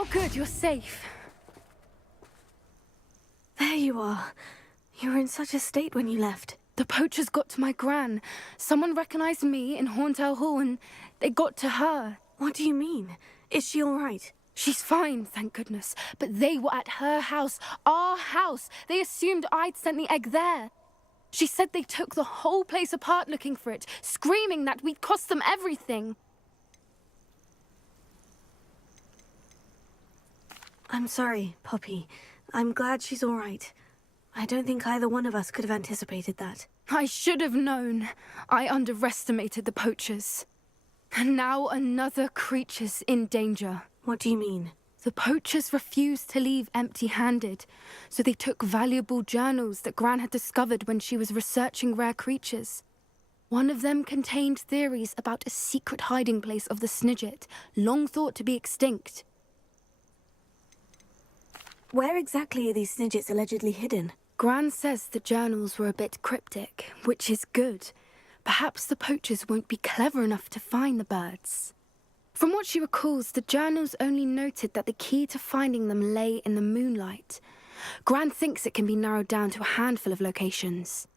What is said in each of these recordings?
Oh good, you're safe. There you are. You were in such a state when you left. The poachers got to my gran. Someone recognized me in Horntail Hall and they got to her. What do you mean? Is she all right? She's fine, thank goodness. But they were at her house, our house. They assumed I'd sent the egg there. She said they took the whole place apart looking for it, screaming that we'd cost them everything. I'm sorry, Poppy. I'm glad she's all right. I don't think either one of us could have anticipated that. I should have known. I underestimated the poachers. And now another creature's in danger. What do you mean? The poachers refused to leave empty-handed, so they took valuable journals that Gran had discovered when she was researching rare creatures. One of them contained theories about a secret hiding place of the Snidget, long thought to be extinct. Where exactly are these Snidgets allegedly hidden? Gran says the journals were a bit cryptic, which is good. Perhaps the poachers won't be clever enough to find the birds. From what she recalls, the journals only noted that the key to finding them lay in the moonlight. Gran thinks it can be narrowed down to a handful of locations.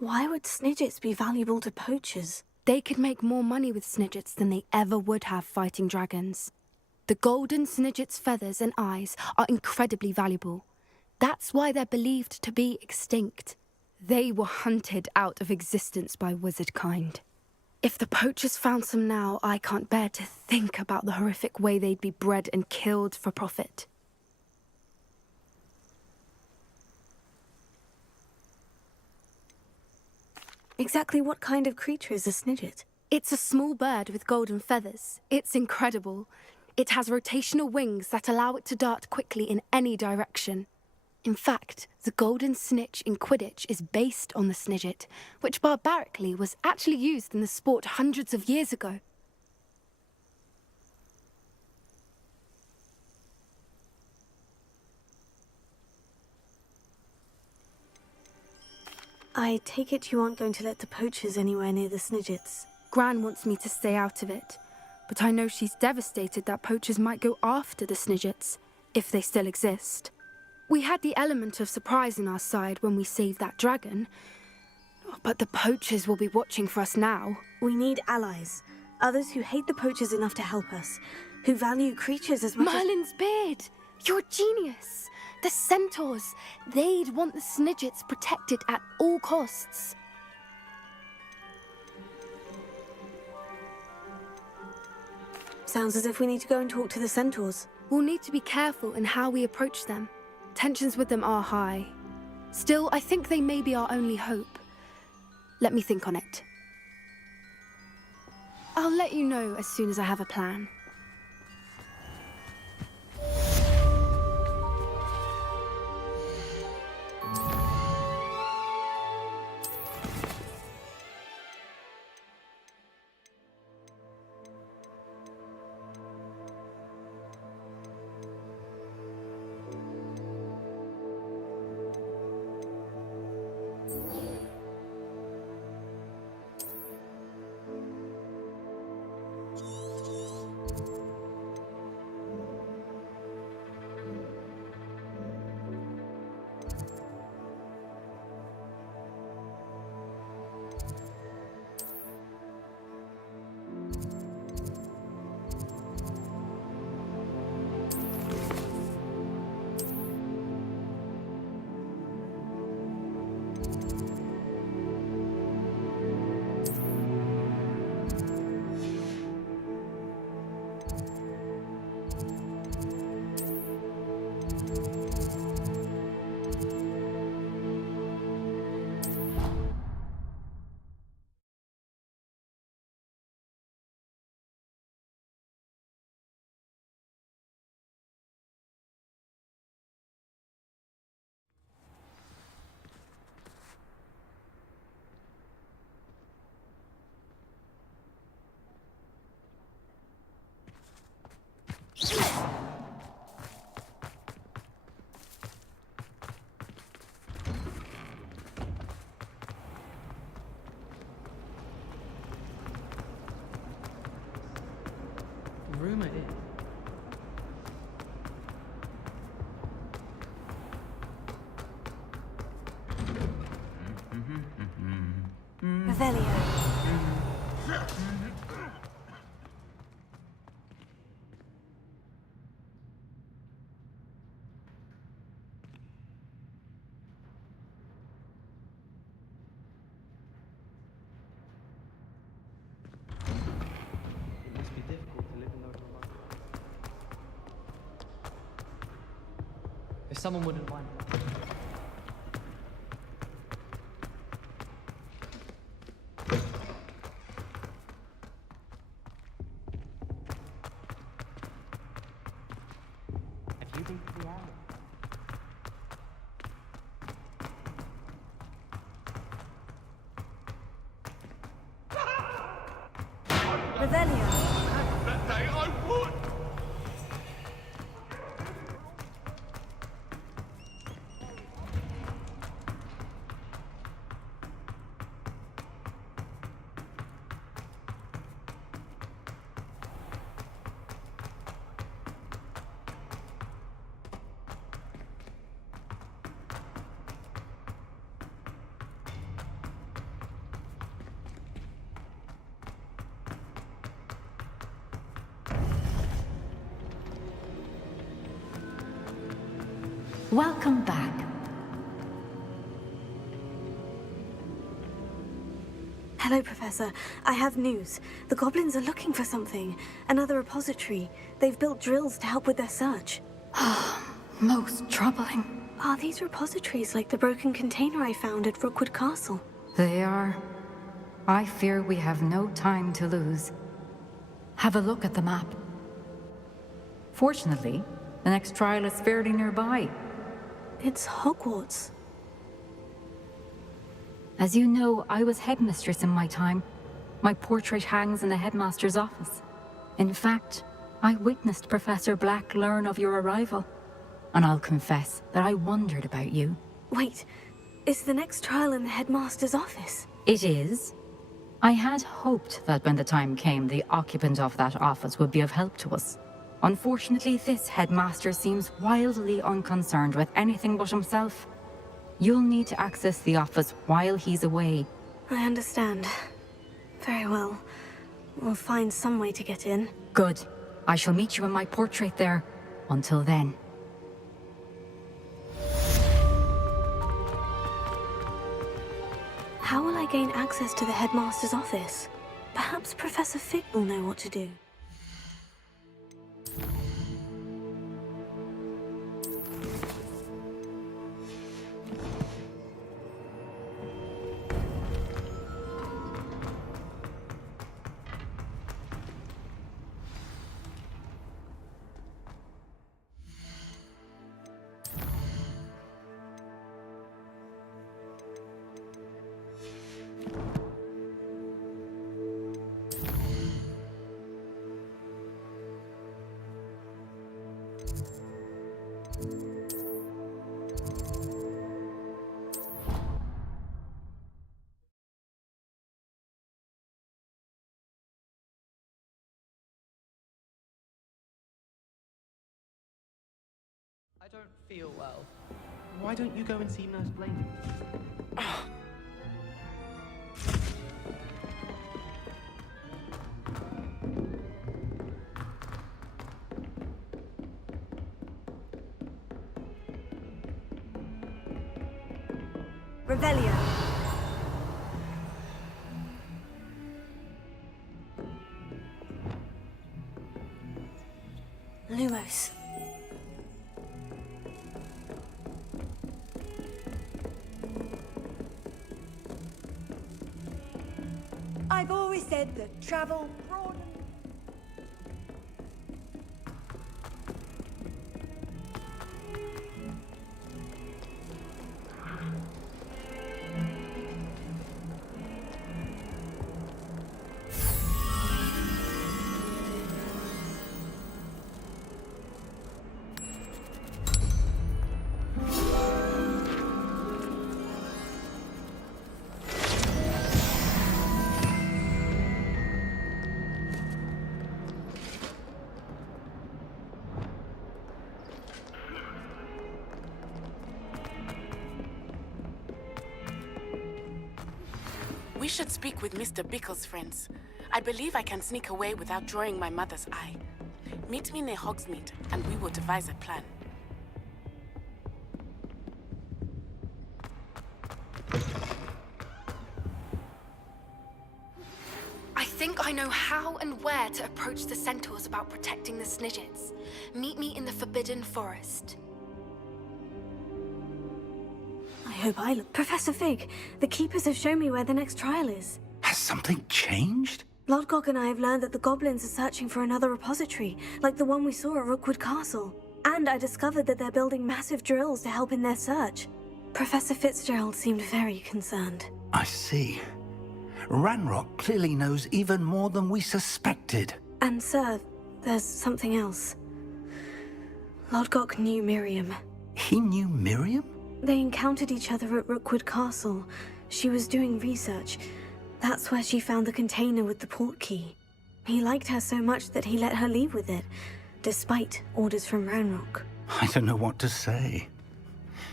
Why would Snidgets be valuable to poachers? They could make more money with Snidgets than they ever would have fighting dragons. The golden Snidget's feathers and eyes are incredibly valuable. That's why they're believed to be extinct. They were hunted out of existence by wizard kind. If the poachers found some now, I can't bear to think about the horrific way they'd be bred and killed for profit. Exactly what kind of creature is a Snidget? It's a small bird with golden feathers. It's incredible. It has rotational wings that allow it to dart quickly in any direction. In fact, the golden snitch in Quidditch is based on the Snidget, which barbarically was actually used in the sport hundreds of years ago. I take it you aren't going to let the poachers anywhere near the Snidgets. Gran wants me to stay out of it, but I know she's devastated that poachers might go after the Snidgets, if they still exist. We had the element of surprise on our side when we saved that dragon, but the poachers will be watching for us now. We need allies. Others who hate the poachers enough to help us. Who value creatures as much Merlin's beard! You're a genius! The centaurs! They'd want the Snidgets protected at all costs. Sounds as if we need to go and talk to the centaurs. We'll need to be careful in how we approach them. Tensions with them are high. Still, I think they may be our only hope. Let me think on it. I'll let you know as soon as I have a plan. Revelio. It must be difficult to live in those remote. If someone wouldn't mind. Have you been to the alley? Revelio. That day I would! Welcome back. Hello, Professor. I have news. The goblins are looking for something. Another repository. They've built drills to help with their search. Most troubling. Are these repositories like the broken container I found at Rookwood Castle? They are. I fear we have no time to lose. Have a look at the map. Fortunately, the next trial is fairly nearby. It's Hogwarts. As you know, I was headmistress in my time. My portrait hangs in the headmaster's office. In fact, I witnessed Professor Black learn of your arrival. And I'll confess that I wondered about you. Wait, is the next trial in the headmaster's office? It is. I had hoped that when the time came, the occupant of that office would be of help to us. Unfortunately, this headmaster seems wildly unconcerned with anything but himself. You'll need to access the office while he's away. I understand. Very well. We'll find some way to get in. Good. I shall meet you in my portrait there. Until then. How will I gain access to the headmaster's office? Perhaps Professor Fig will know what to do. I don't feel well. Why don't you go and see Nurse Blaney? Revelio. Lumos. I've always said that travel broadens. We should speak with Mr. Bickle's friends. I believe I can sneak away without drawing my mother's eye. Meet me near Hogsmeade, and we will devise a plan. I think I know how and where to approach the centaurs about protecting the Snidgets. Meet me in the Forbidden Forest. I hope I look. Professor Fig, the Keepers have shown me where the next trial is. Has something changed? Lodgok and I have learned that the goblins are searching for another repository, like the one we saw at Rookwood Castle. And I discovered that they're building massive drills to help in their search. Professor Fitzgerald seemed very concerned. I see. Ranrock clearly knows even more than we suspected. And sir, there's something else. Lodgok knew Miriam. He knew Miriam? They encountered each other at Rookwood Castle. She was doing research. That's where she found the container with the portkey. He liked her so much that he let her leave with it, despite orders from Ranrock. I don't know what to say.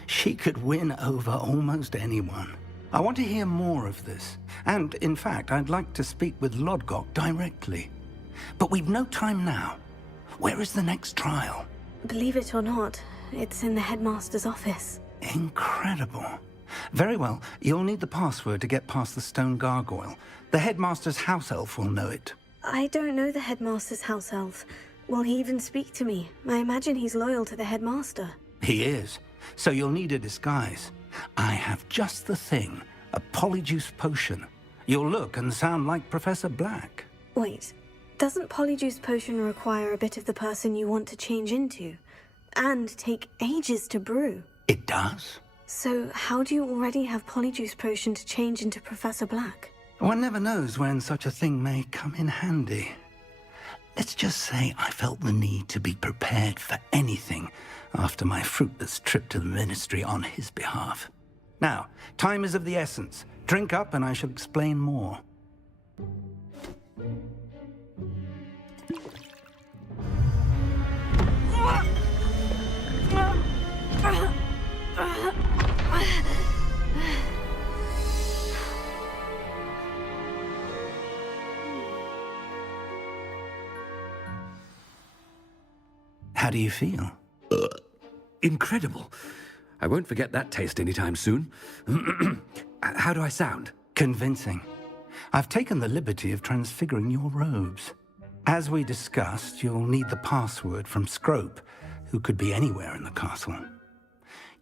She could win over almost anyone. I want to hear more of this. And, in fact, I'd like to speak with Lodgok directly. But we've no time now. Where is the next trial? Believe it or not, it's in the Headmaster's office. Incredible. Very well. You'll need the password to get past the stone gargoyle. The Headmaster's house elf will know it. I don't know the Headmaster's house elf. Will he even speak to me? I imagine he's loyal to the Headmaster. He is. So you'll need a disguise. I have just the thing. A polyjuice potion. You'll look and sound like Professor Black. Wait, doesn't polyjuice potion require a bit of the person you want to change into? And take ages to brew? It does. So how do you already have polyjuice potion to change into Professor Black? One never knows when such a thing may come in handy. Let's just say I felt the need to be prepared for anything after my fruitless trip to the Ministry on his behalf. Now, time is of the essence. Drink up and I shall explain more. How do you feel? Incredible. I won't forget that taste anytime soon. How do I sound? Convincing. I've taken the liberty of transfiguring your robes. As we discussed, you'll need the password from Scrope, who could be anywhere in the castle.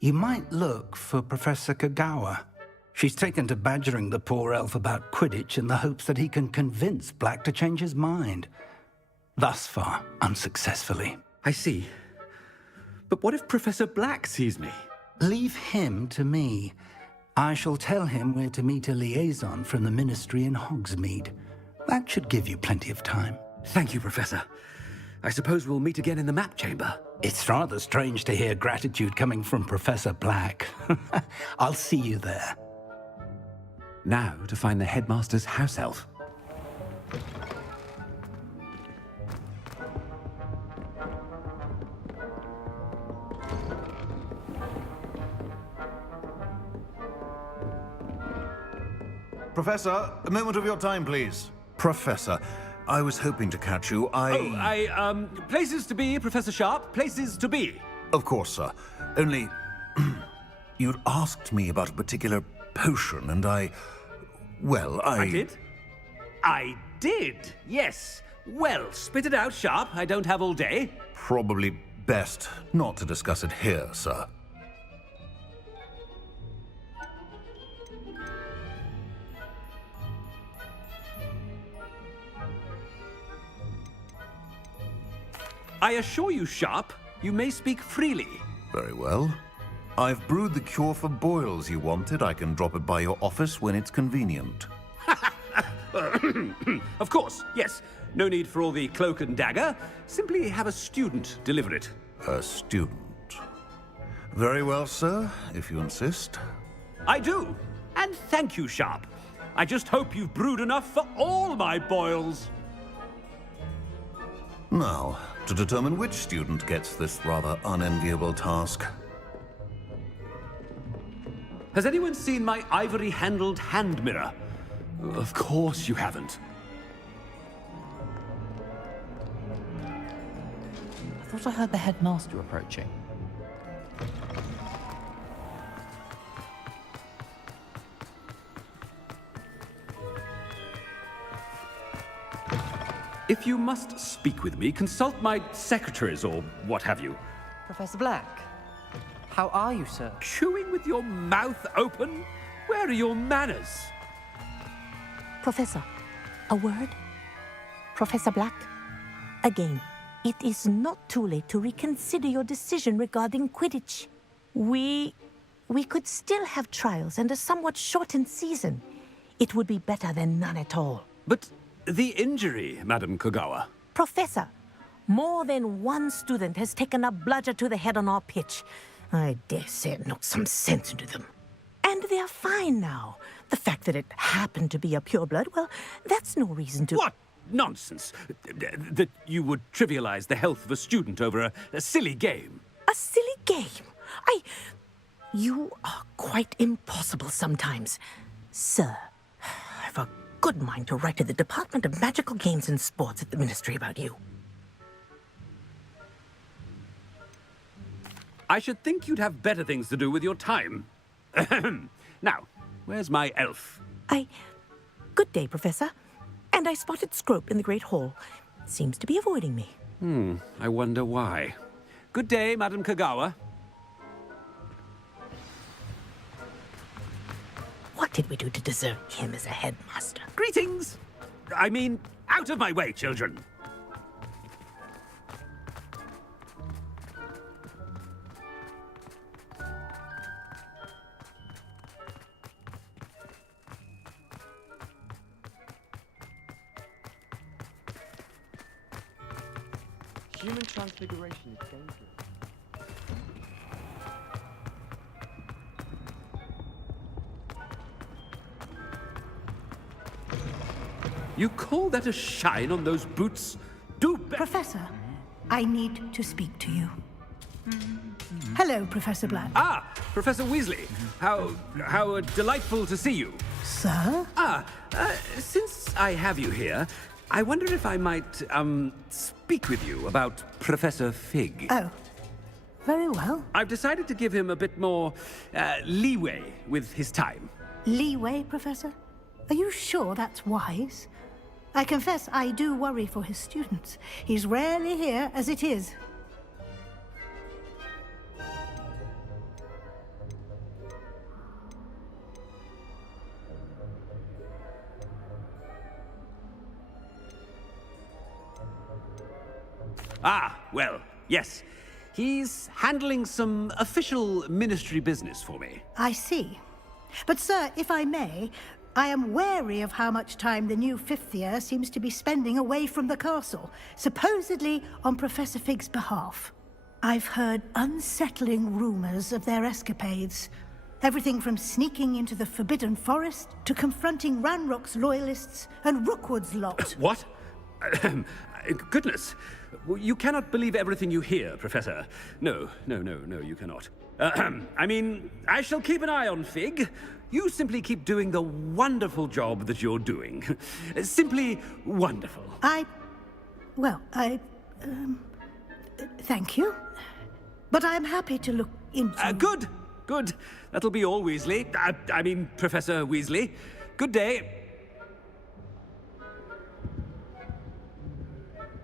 You might look for Professor Kagawa. She's taken to badgering the poor elf about Quidditch in the hopes that he can convince Black to change his mind. Thus far, unsuccessfully. I see. But what if Professor Black sees me? Leave him to me. I shall tell him where to meet a liaison from the Ministry in Hogsmeade. That should give you plenty of time. Thank you, Professor. I suppose we'll meet again in the map chamber. It's rather strange to hear gratitude coming from Professor Black. I'll see you there. Now to find the Headmaster's house elf. Professor, a moment of your time, please. Professor, I was hoping to catch you. Places to be, Professor Sharp. Places to be. Of course, sir. Only, you'd asked me about a particular potion, and I did? I did, yes. Well, spit it out, Sharp. I don't have all day. Probably best not to discuss it here, sir. I assure you, Sharp, you may speak freely. Very well. I've brewed the cure for boils you wanted. I can drop it by your office when it's convenient. Of course, yes. No need for all the cloak and dagger. Simply have a student deliver it. A student. Very well, sir, if you insist. I do. And thank you, Sharp. I just hope you've brewed enough for all my boils. Now, to determine which student gets this rather unenviable task. Has anyone seen my ivory-handled hand mirror? Of course you haven't. I thought I heard the headmaster approaching. If you must speak with me, consult my secretaries or what have you. Professor Black, how are you, sir? Chewing with your mouth open? Where are your manners? Professor, a word? Professor Black, again, it is not too late to reconsider your decision regarding Quidditch. We could still have trials and a somewhat shortened season. It would be better than none at all. But the injury, Madam Kogawa. Professor, more than one student has taken a bludger to the head on our pitch. I dare say it knocked some sense into them. And they're fine now. The fact that it happened to be a pureblood, well, that's no reason to... What nonsense! That you would trivialize the health of a student over a silly game. A silly game? You are quite impossible sometimes. Sir, I've a good mind to write to the Department of Magical Games and Sports at the Ministry about you. I should think you'd have better things to do with your time. Now, where's my elf? Good day, Professor. And I spotted Scrope in the Great Hall. Seems to be avoiding me. I wonder why. Good day, Madam Kogawa. What did we do to deserve him as a headmaster? Greetings! I mean, out of my way, children! Human transfiguration is dangerous. You call that a shine on those boots? Do better! Professor, I need to speak to you. Hello, Professor Black. Ah, Professor Weasley. How delightful to see you. Sir? Since I have you here, I wonder if I might, speak with you about Professor Fig. Oh, very well. I've decided to give him a bit more, leeway with his time. Leeway, Professor? Are you sure that's wise? I confess I do worry for his students. He's rarely here as it is. Well, yes. He's handling some official ministry business for me. I see. But, sir, if I may, I am wary of how much time the new fifth year seems to be spending away from the castle, supposedly on Professor Fig's behalf. I've heard unsettling rumors of their escapades. Everything from sneaking into the Forbidden Forest to confronting Ranrock's loyalists and Rookwood's lot. What? Goodness. You cannot believe everything you hear, Professor. No, you cannot. I mean, I shall keep an eye on Fig. You simply keep doing the wonderful job that you're doing. Simply wonderful. Thank you. But I'm happy to look into... Good. That'll be all, Weasley. I mean, Professor Weasley. Good day.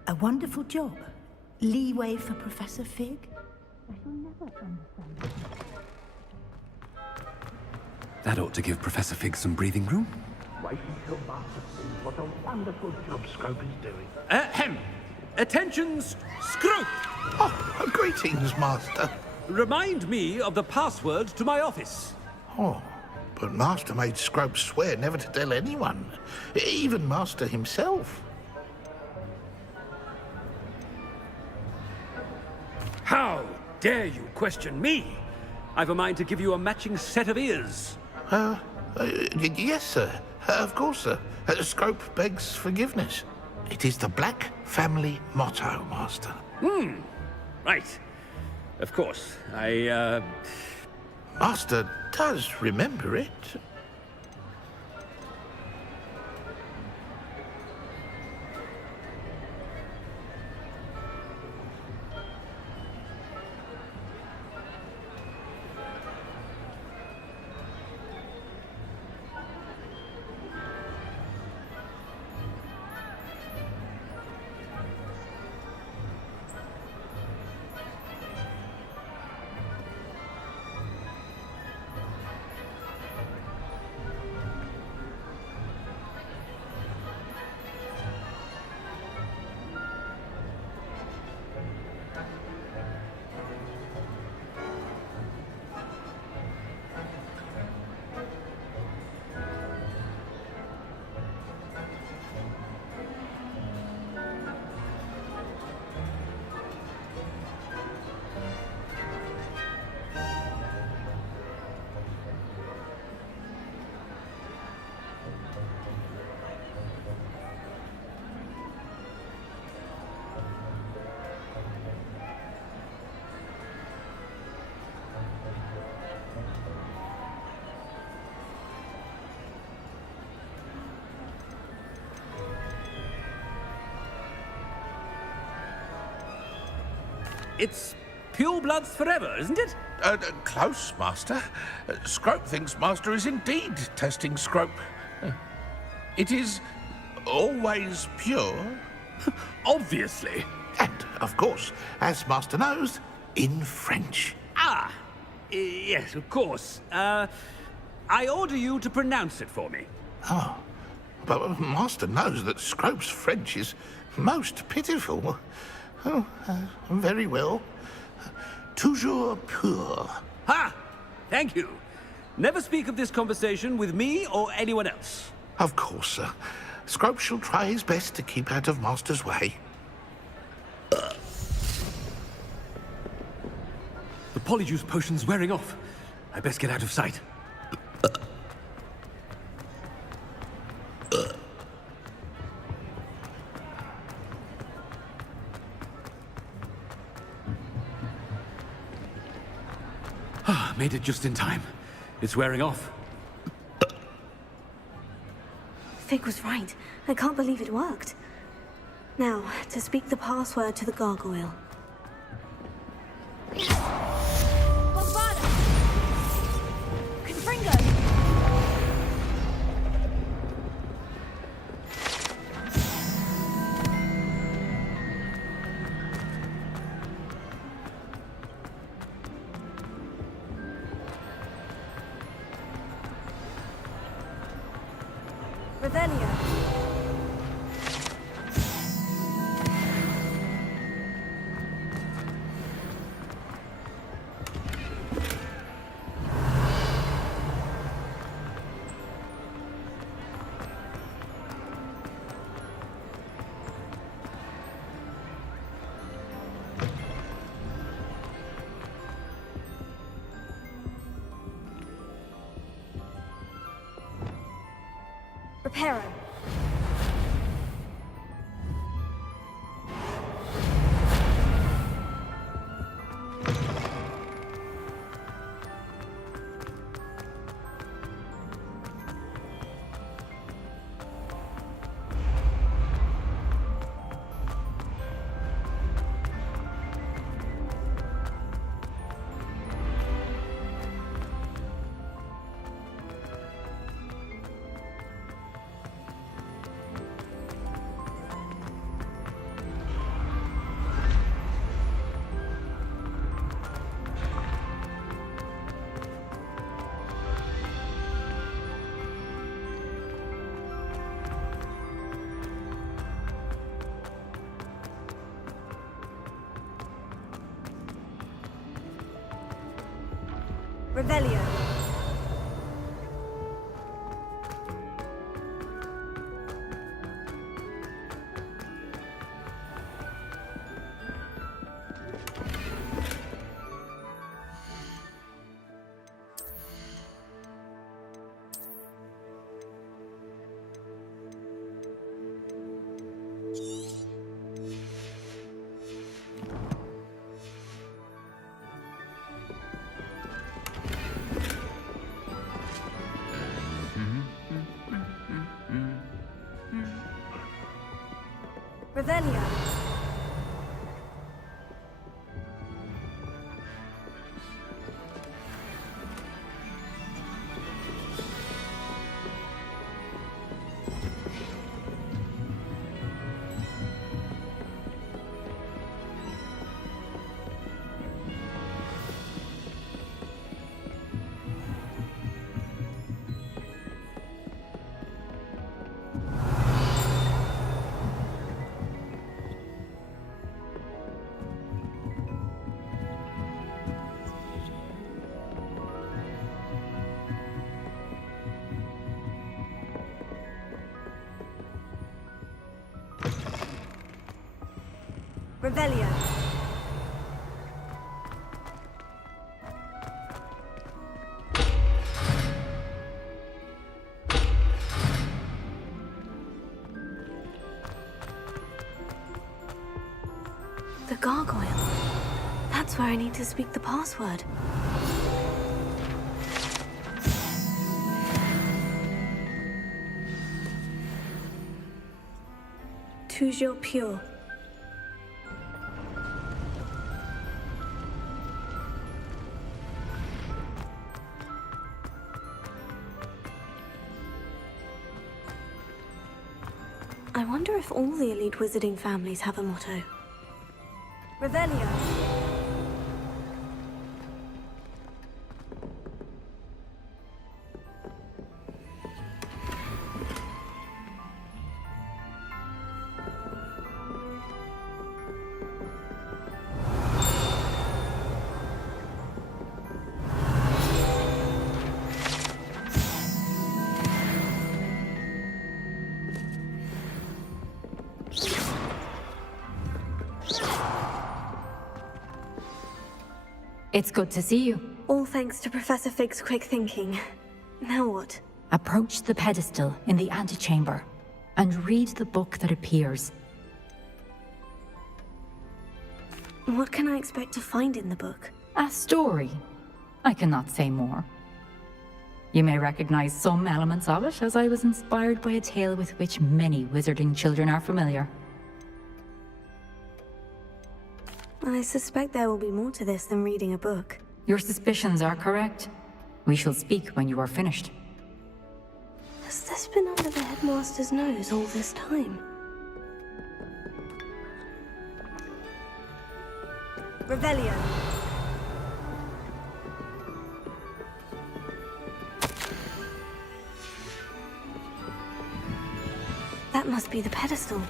A wonderful job. Leeway for Professor Fig? I shall never understand. That ought to give Professor Fig some breathing room. Wait until Master sees what a wonderful job Scrope is doing. Attention, Scrope! Oh, greetings, Master. Remind me of the password to my office. Oh, but Master made Scrope swear never to tell anyone, even Master himself. How dare you question me? I've a mind to give you a matching set of ears. Yes, sir. Of course, sir. Scrope begs forgiveness. It is the Black family motto, Master. Right. Of course. Master does remember it. It's pure bloods forever, isn't it? Close, Master. Scrope thinks Master is indeed testing Scrope. It is always pure. Obviously. And, of course, as Master knows, in French. Ah, yes, of course. I order you to pronounce it for me. Oh, but Master knows that Scrope's French is most pitiful. Oh, very well. Toujours pur. Ha! Thank you. Never speak of this conversation with me or anyone else. Of course, sir. Scrope shall try his best to keep out of Master's way. The polyjuice potion's wearing off. I best get out of sight. Made it just in time. It's wearing off. Fig was right. I can't believe it worked. Now, to speak the password to the gargoyle. Bombada! Confringo! Revelio. Reparo. Revelio. Revelio. Revelio. The gargoyle. That's where I need to speak the password. Toujours pure. I wonder if all the elite wizarding families have a motto. Revelio. It's good to see you. All thanks to Professor Fig's quick thinking. Now what? Approach the pedestal in the antechamber and read the book that appears. What can I expect to find in the book? A story. I cannot say more. You may recognize some elements of it, as I was inspired by a tale with which many wizarding children are familiar. I suspect there will be more to this than reading a book. Your suspicions are correct. We shall speak when you are finished. Has this been under the Headmaster's nose all this time? Revelio. That must be the pedestal.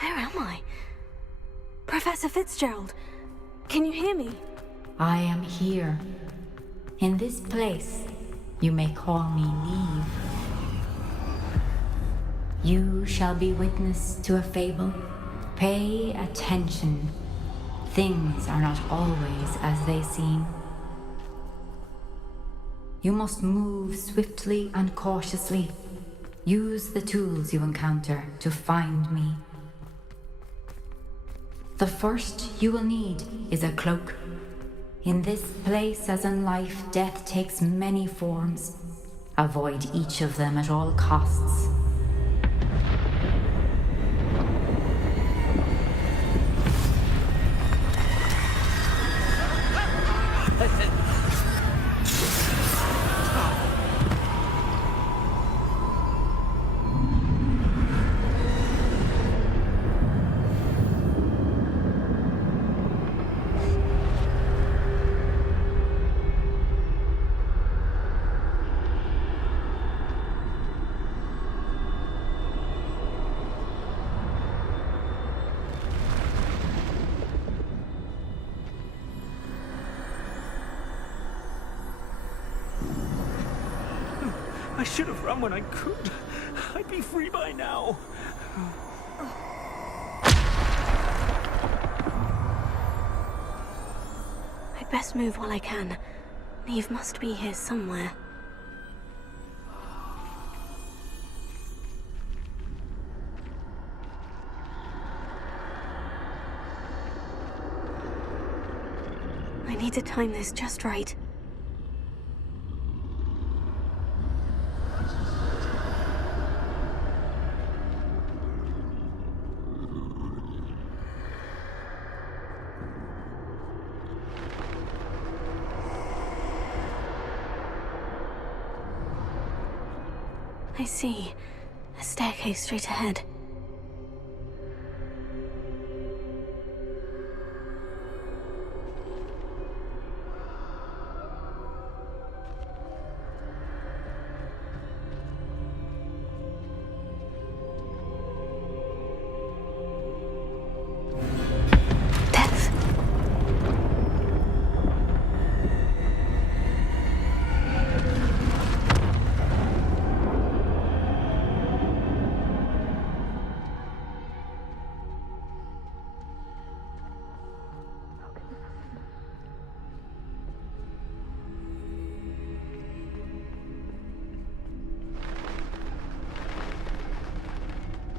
Where am I? Professor Fitzgerald, can you hear me? I am here. In this place, you may call me Neve. You shall be witness to a fable. Pay attention. Things are not always as they seem. You must move swiftly and cautiously. Use the tools you encounter to find me. The first you will need is a cloak. In this place, as in life, death takes many forms. Avoid each of them at all costs. I should have run when I could. I'd be free by now. I'd best move while I can. Neve must be here somewhere. I need to time this just right. I see. A staircase straight ahead.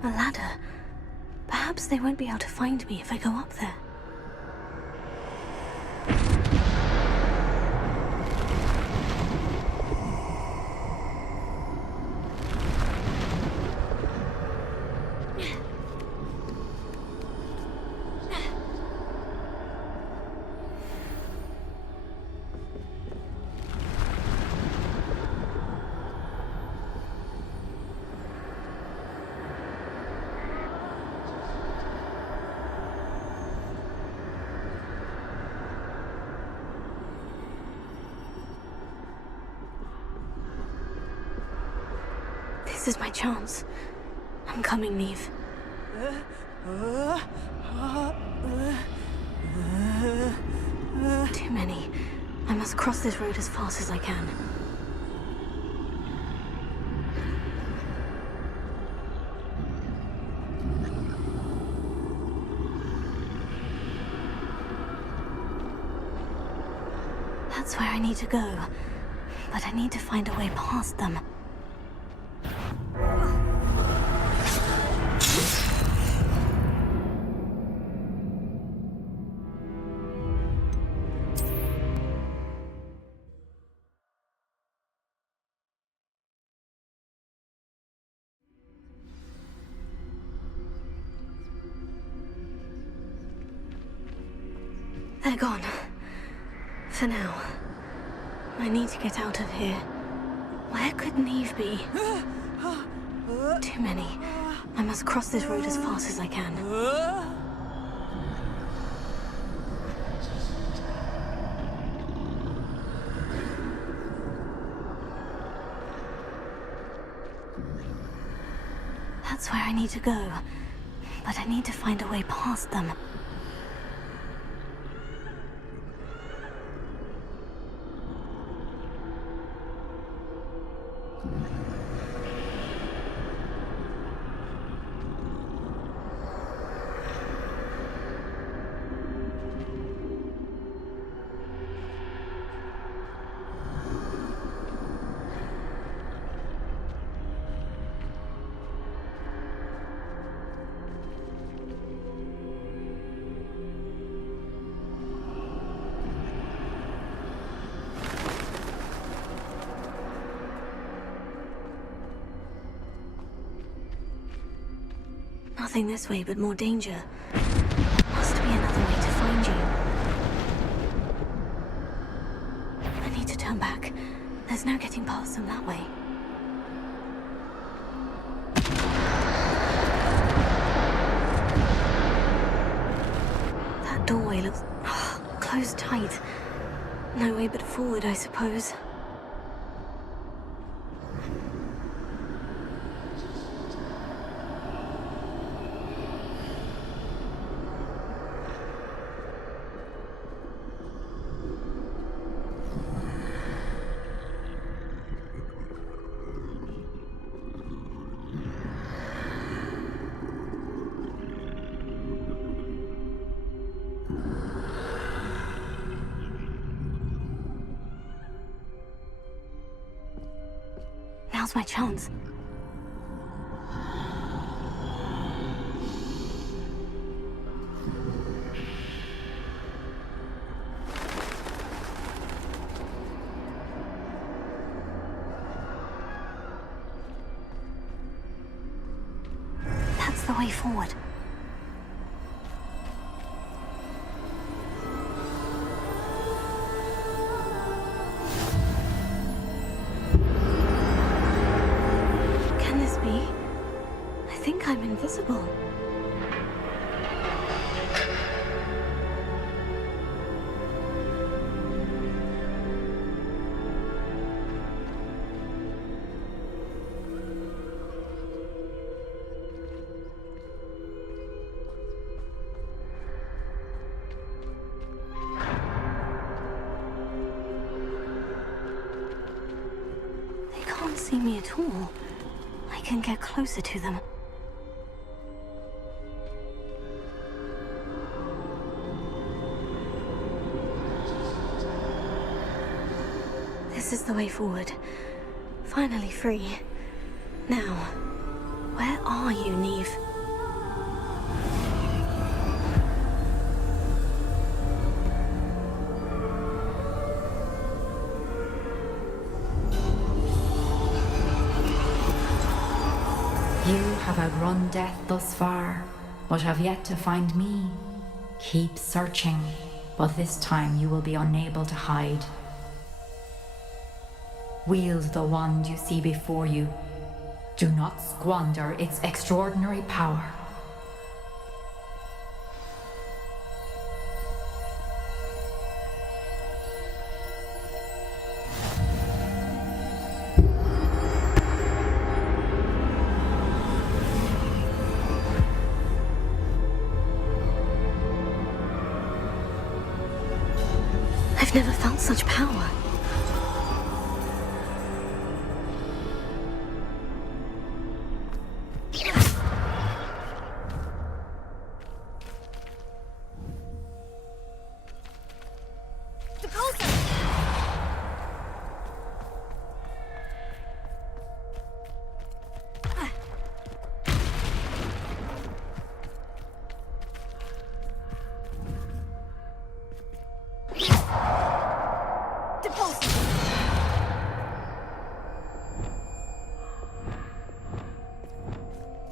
A ladder. Perhaps they won't be able to find me if I go up there. This is my chance. I'm coming, Neve. Too many. I must cross this road as fast as I can. That's where I need to go. But I need to find a way past them. They're gone. For now. I need to get out of here. Where could Neve be? Too many. I must cross this road as fast as I can. That's where I need to go. But I need to find a way past them. Nothing this way, but more danger. Must be another way to find you. I need to turn back. There's no getting past them that way. That doorway looks closed tight. No way but forward, I suppose. Now's my chance. That's the way forward. I think I'm invisible. They can't see me at all. I can get closer to them. This is the way forward. Finally free. Now, Where are you, Neve? You have outrun death thus far, but have yet to find me. Keep searching, but this time you will be unable to hide. Wield the wand you see before you. Do not squander its extraordinary power. I've never felt such power.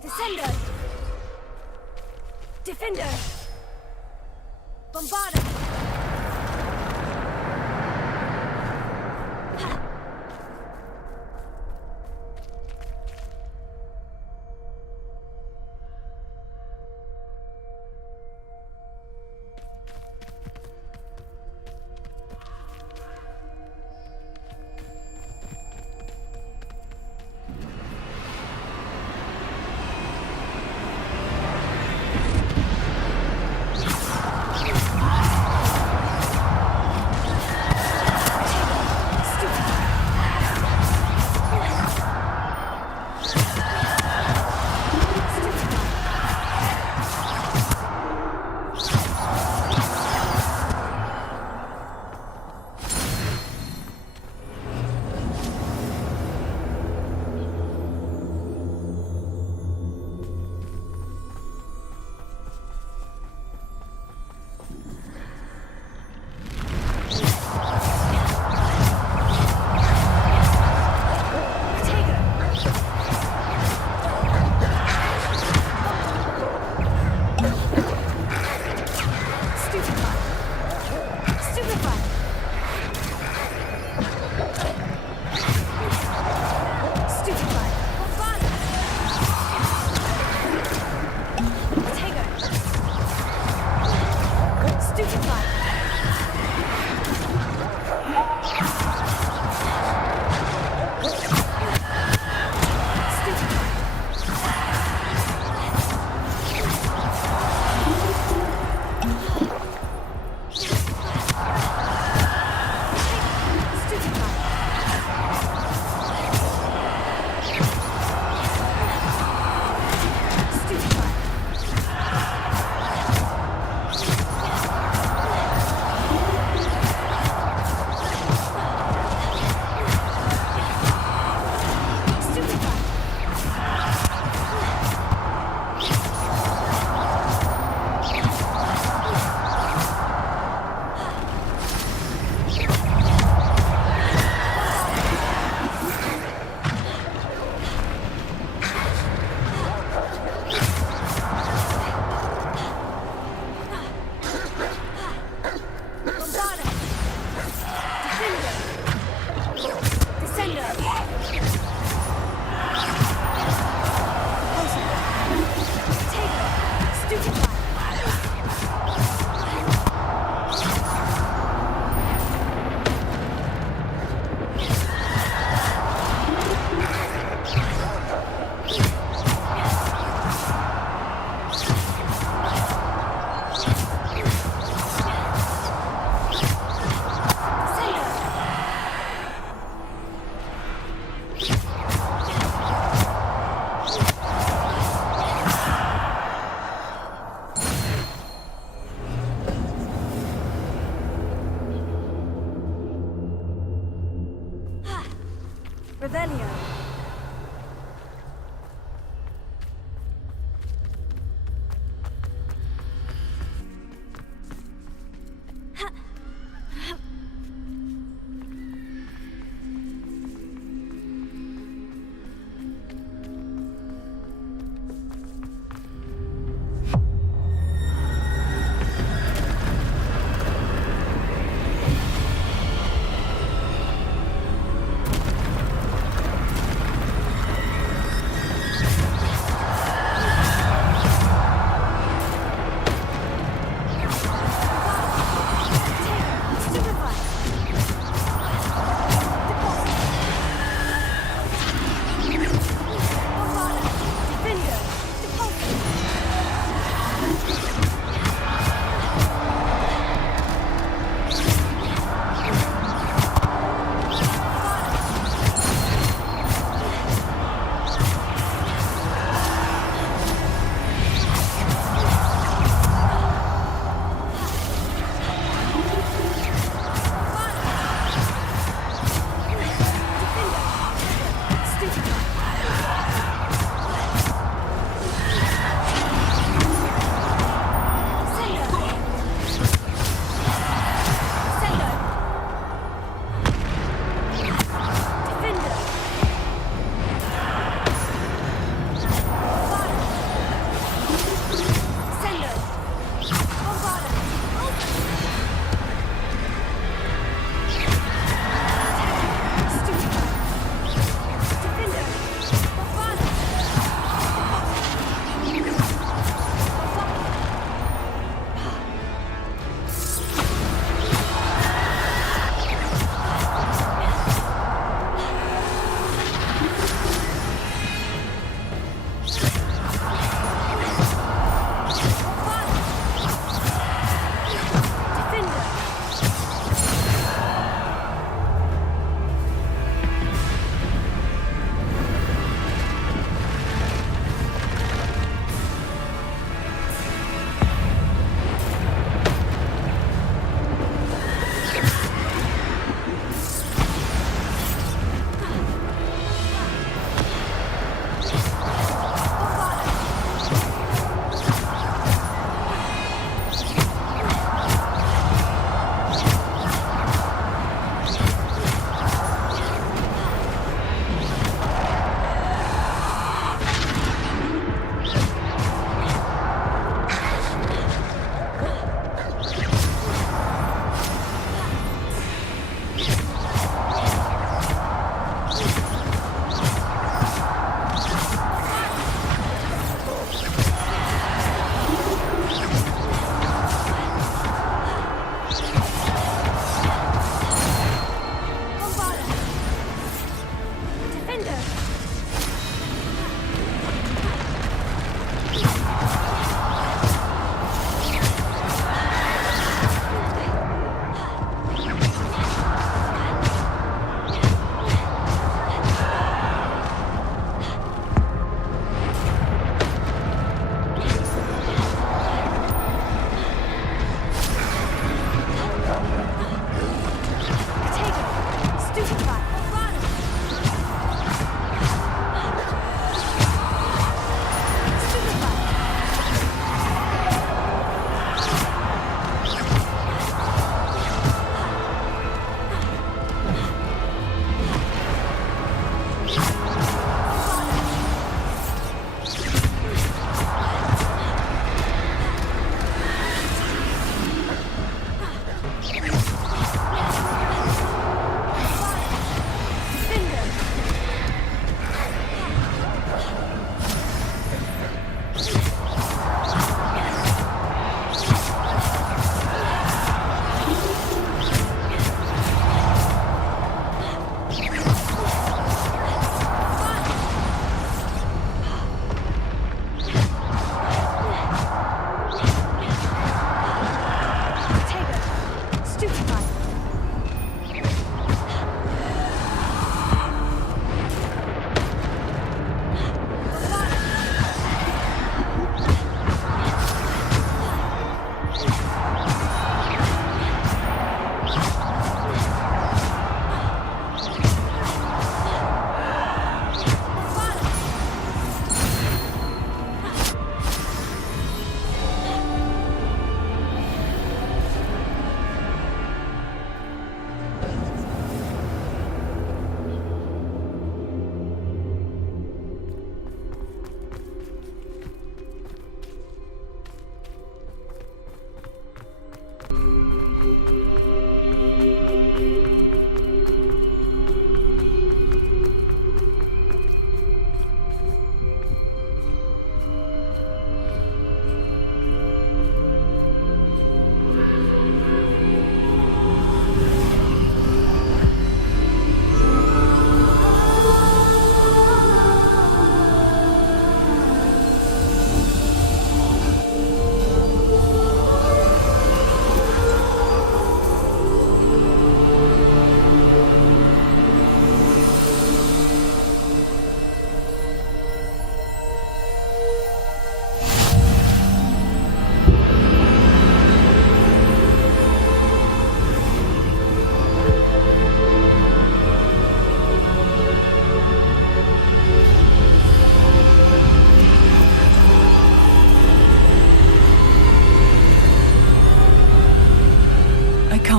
Descender! Defender! Bombarda!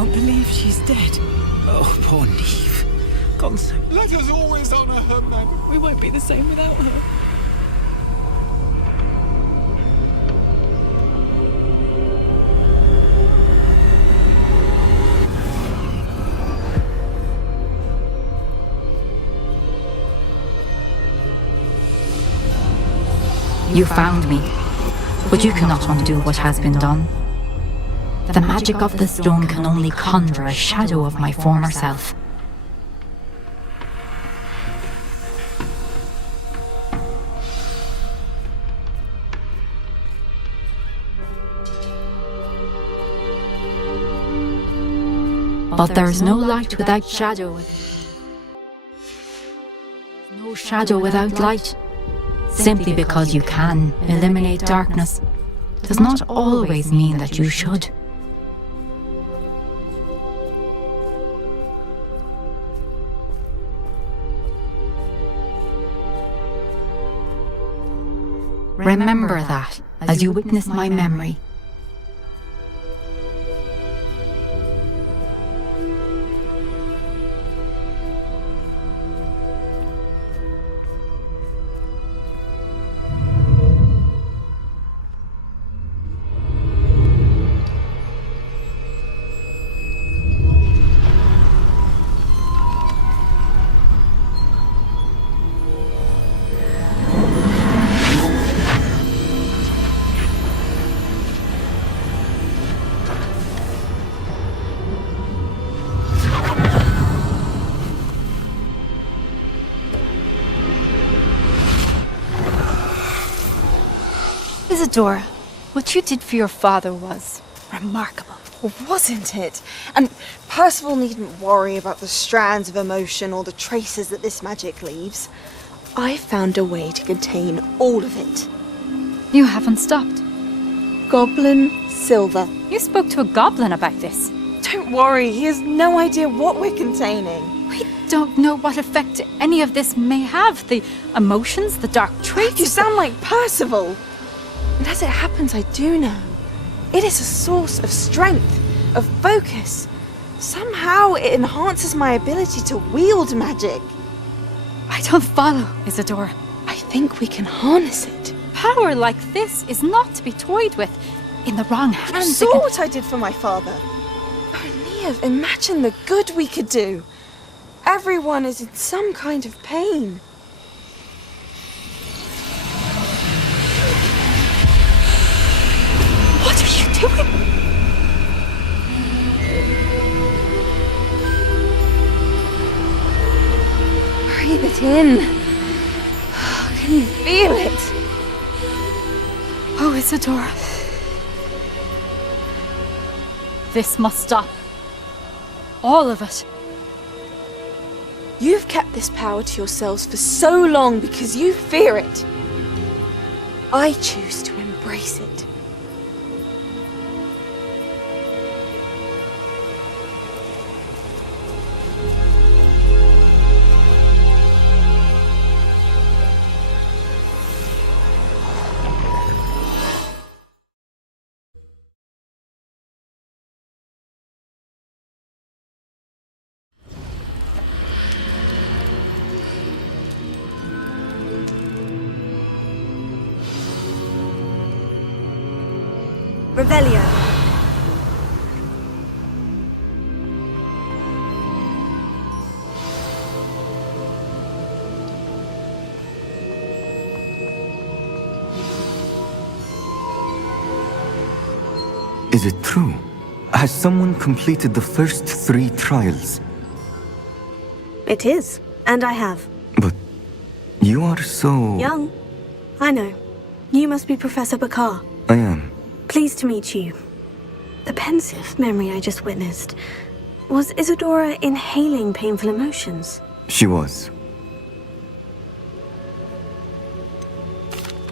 can't believe she's dead. Oh, poor Neve. Gone so... Let us always honor her memory. We won't be the same without her. You found me, but you cannot undo what has been done. The magic of the stone can only conjure a shadow of my former self. But there's no light without shadow. No shadow without light. Simply because you can eliminate darkness does not always mean that you should. Remember that as you witness my memory. Isadora, what you did for your father was remarkable. Wasn't it? And Percival needn't worry about the strands of emotion or the traces that this magic leaves. I found a way to contain all of it. You haven't stopped. Goblin Silver. You spoke to a goblin about this. Don't worry, he has no idea what we're containing. We don't know what effect any of this may have. The emotions, the dark traits. You sound like Percival. And as it happens, I do know. It is a source of strength, of focus. Somehow it enhances my ability to wield magic. I don't follow, Isadora. I think we can harness it. Power like this is not to be toyed with. In the wrong hands. You saw what I did for my father. Oh, Neve, imagine the good we could do. Everyone is in some kind of pain. What are you doing? Breathe it in. Can you feel it? Oh, Isadora. This must stop. All of it. You've kept this power to yourselves for so long because you fear it. I choose to embrace it. Revelio. Is it true? Has someone completed the first 3 trials? It is, and I have. But you are so... Young. I know. You must be Professor Bakar. I am. Pleased to meet you. The pensive memory I just witnessed. Was Isadora inhaling painful emotions? She was.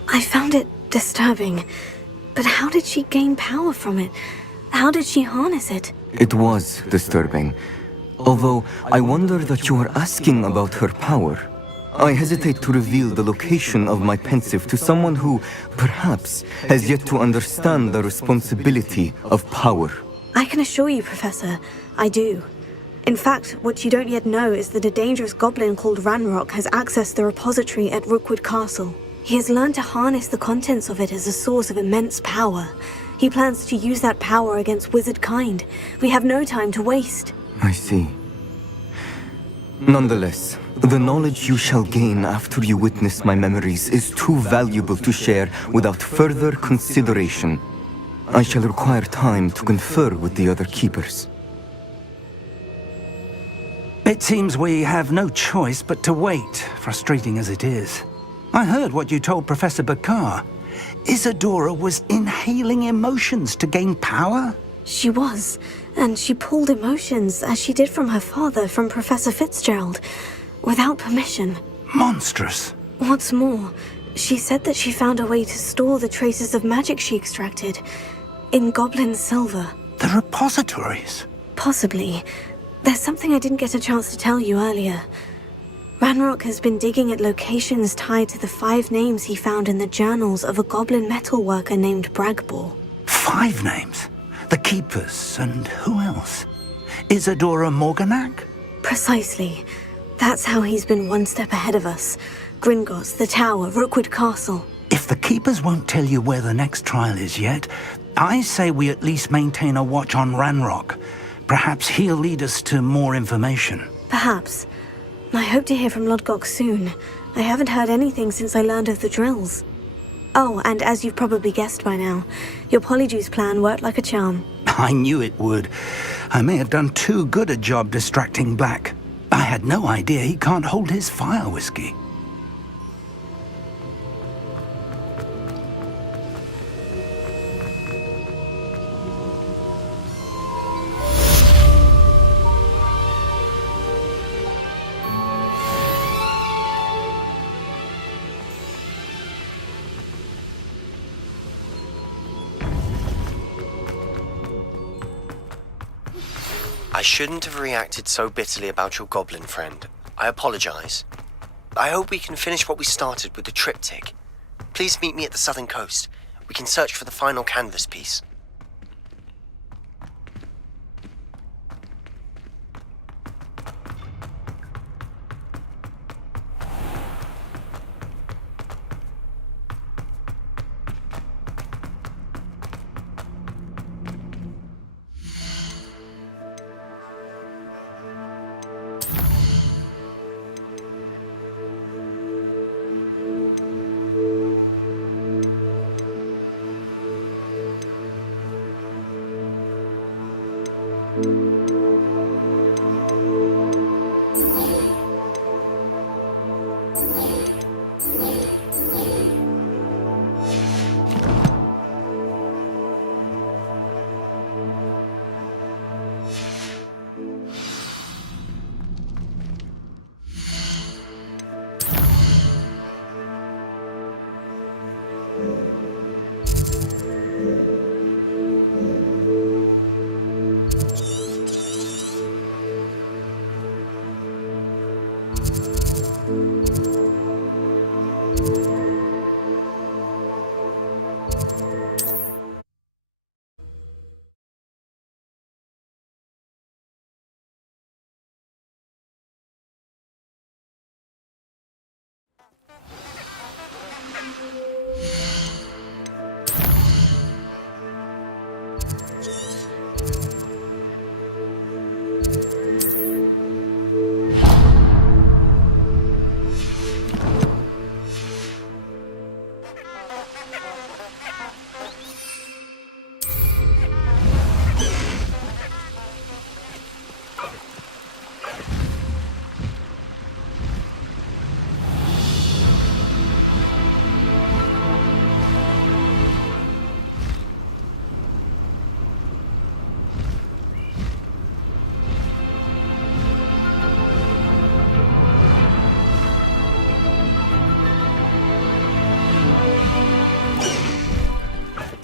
I found it disturbing. But how did she gain power from it? How did she harness it? It was disturbing. Although, I wonder that you are asking about her power. I hesitate to reveal the location of my pensive to someone who, perhaps, has yet to understand the responsibility of power. I can assure you, Professor, I do. In fact, what you don't yet know is that a dangerous goblin called Ranrock has accessed the repository at Rookwood Castle. He has learned to harness the contents of it as a source of immense power. He plans to use that power against wizard kind. We have no time to waste. I see. Nonetheless, the knowledge you shall gain after you witness my memories is too valuable to share without further consideration. I shall require time to confer with the other keepers. It seems we have no choice but to wait, frustrating as it is. I heard what you told Professor Bakar. Isadora was inhaling emotions to gain power? She was, and she pulled emotions, as she did from her father, from Professor Fitzgerald, without permission. Monstrous. What's more, she said that she found a way to store the traces of magic she extracted in goblin silver. The repositories? Possibly. There's something I didn't get a chance to tell you earlier. Ranrock has been digging at locations tied to the 5 names he found in the journals of a goblin metalworker named Bragbor. 5 names? The Keepers, and who else? Isadora Morganac? Precisely. That's how he's been one step ahead of us. Gringotts, the Tower, Rookwood Castle. If the Keepers won't tell you where the next trial is yet, I say we at least maintain a watch on Ranrock. Perhaps he'll lead us to more information. Perhaps. I hope to hear from Lodgok soon. I haven't heard anything since I learned of the drills. Oh, and as you've probably guessed by now, your Polyjuice plan worked like a charm. I knew it would. I may have done too good a job distracting Black. I had no idea he can't hold his fire whiskey. I shouldn't have reacted so bitterly about your goblin friend. I apologize. I hope we can finish what we started with the triptych. Please meet me at the southern coast. We can search for the final canvas piece.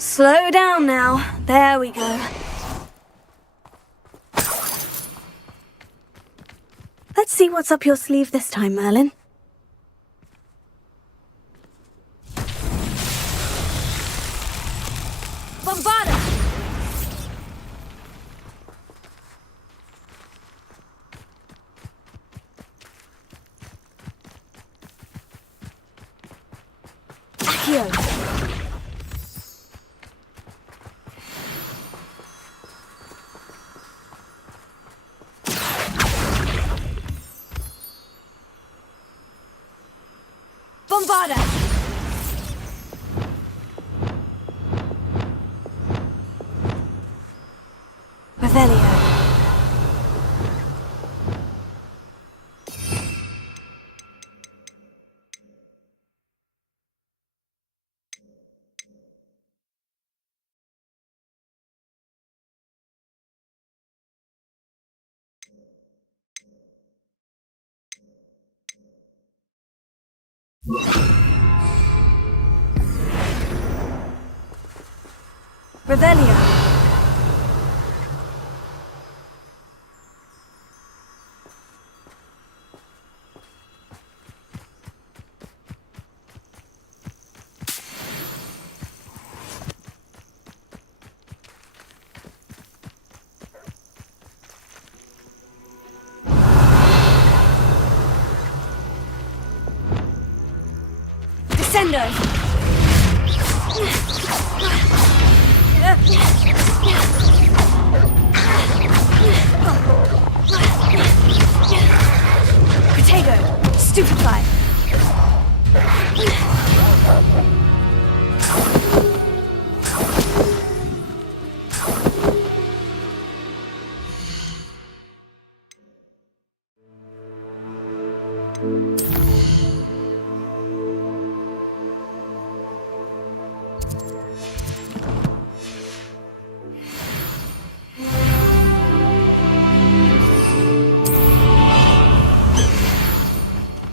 Slow down now. There we go. Let's see what's up your sleeve this time, Merlin. Bombada! Avada! Revelio. Revelio. Descendo. Protego. Stupefy.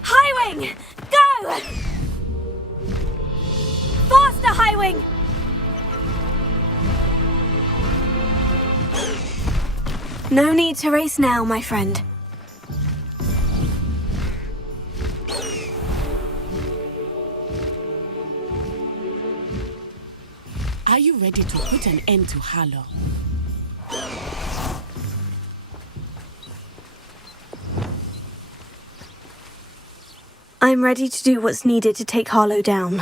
Highwing! Go! Faster, Highwing! No need to race now, my friend. Are you ready to put an end to Harlow? I'm ready to do what's needed to take Harlow down.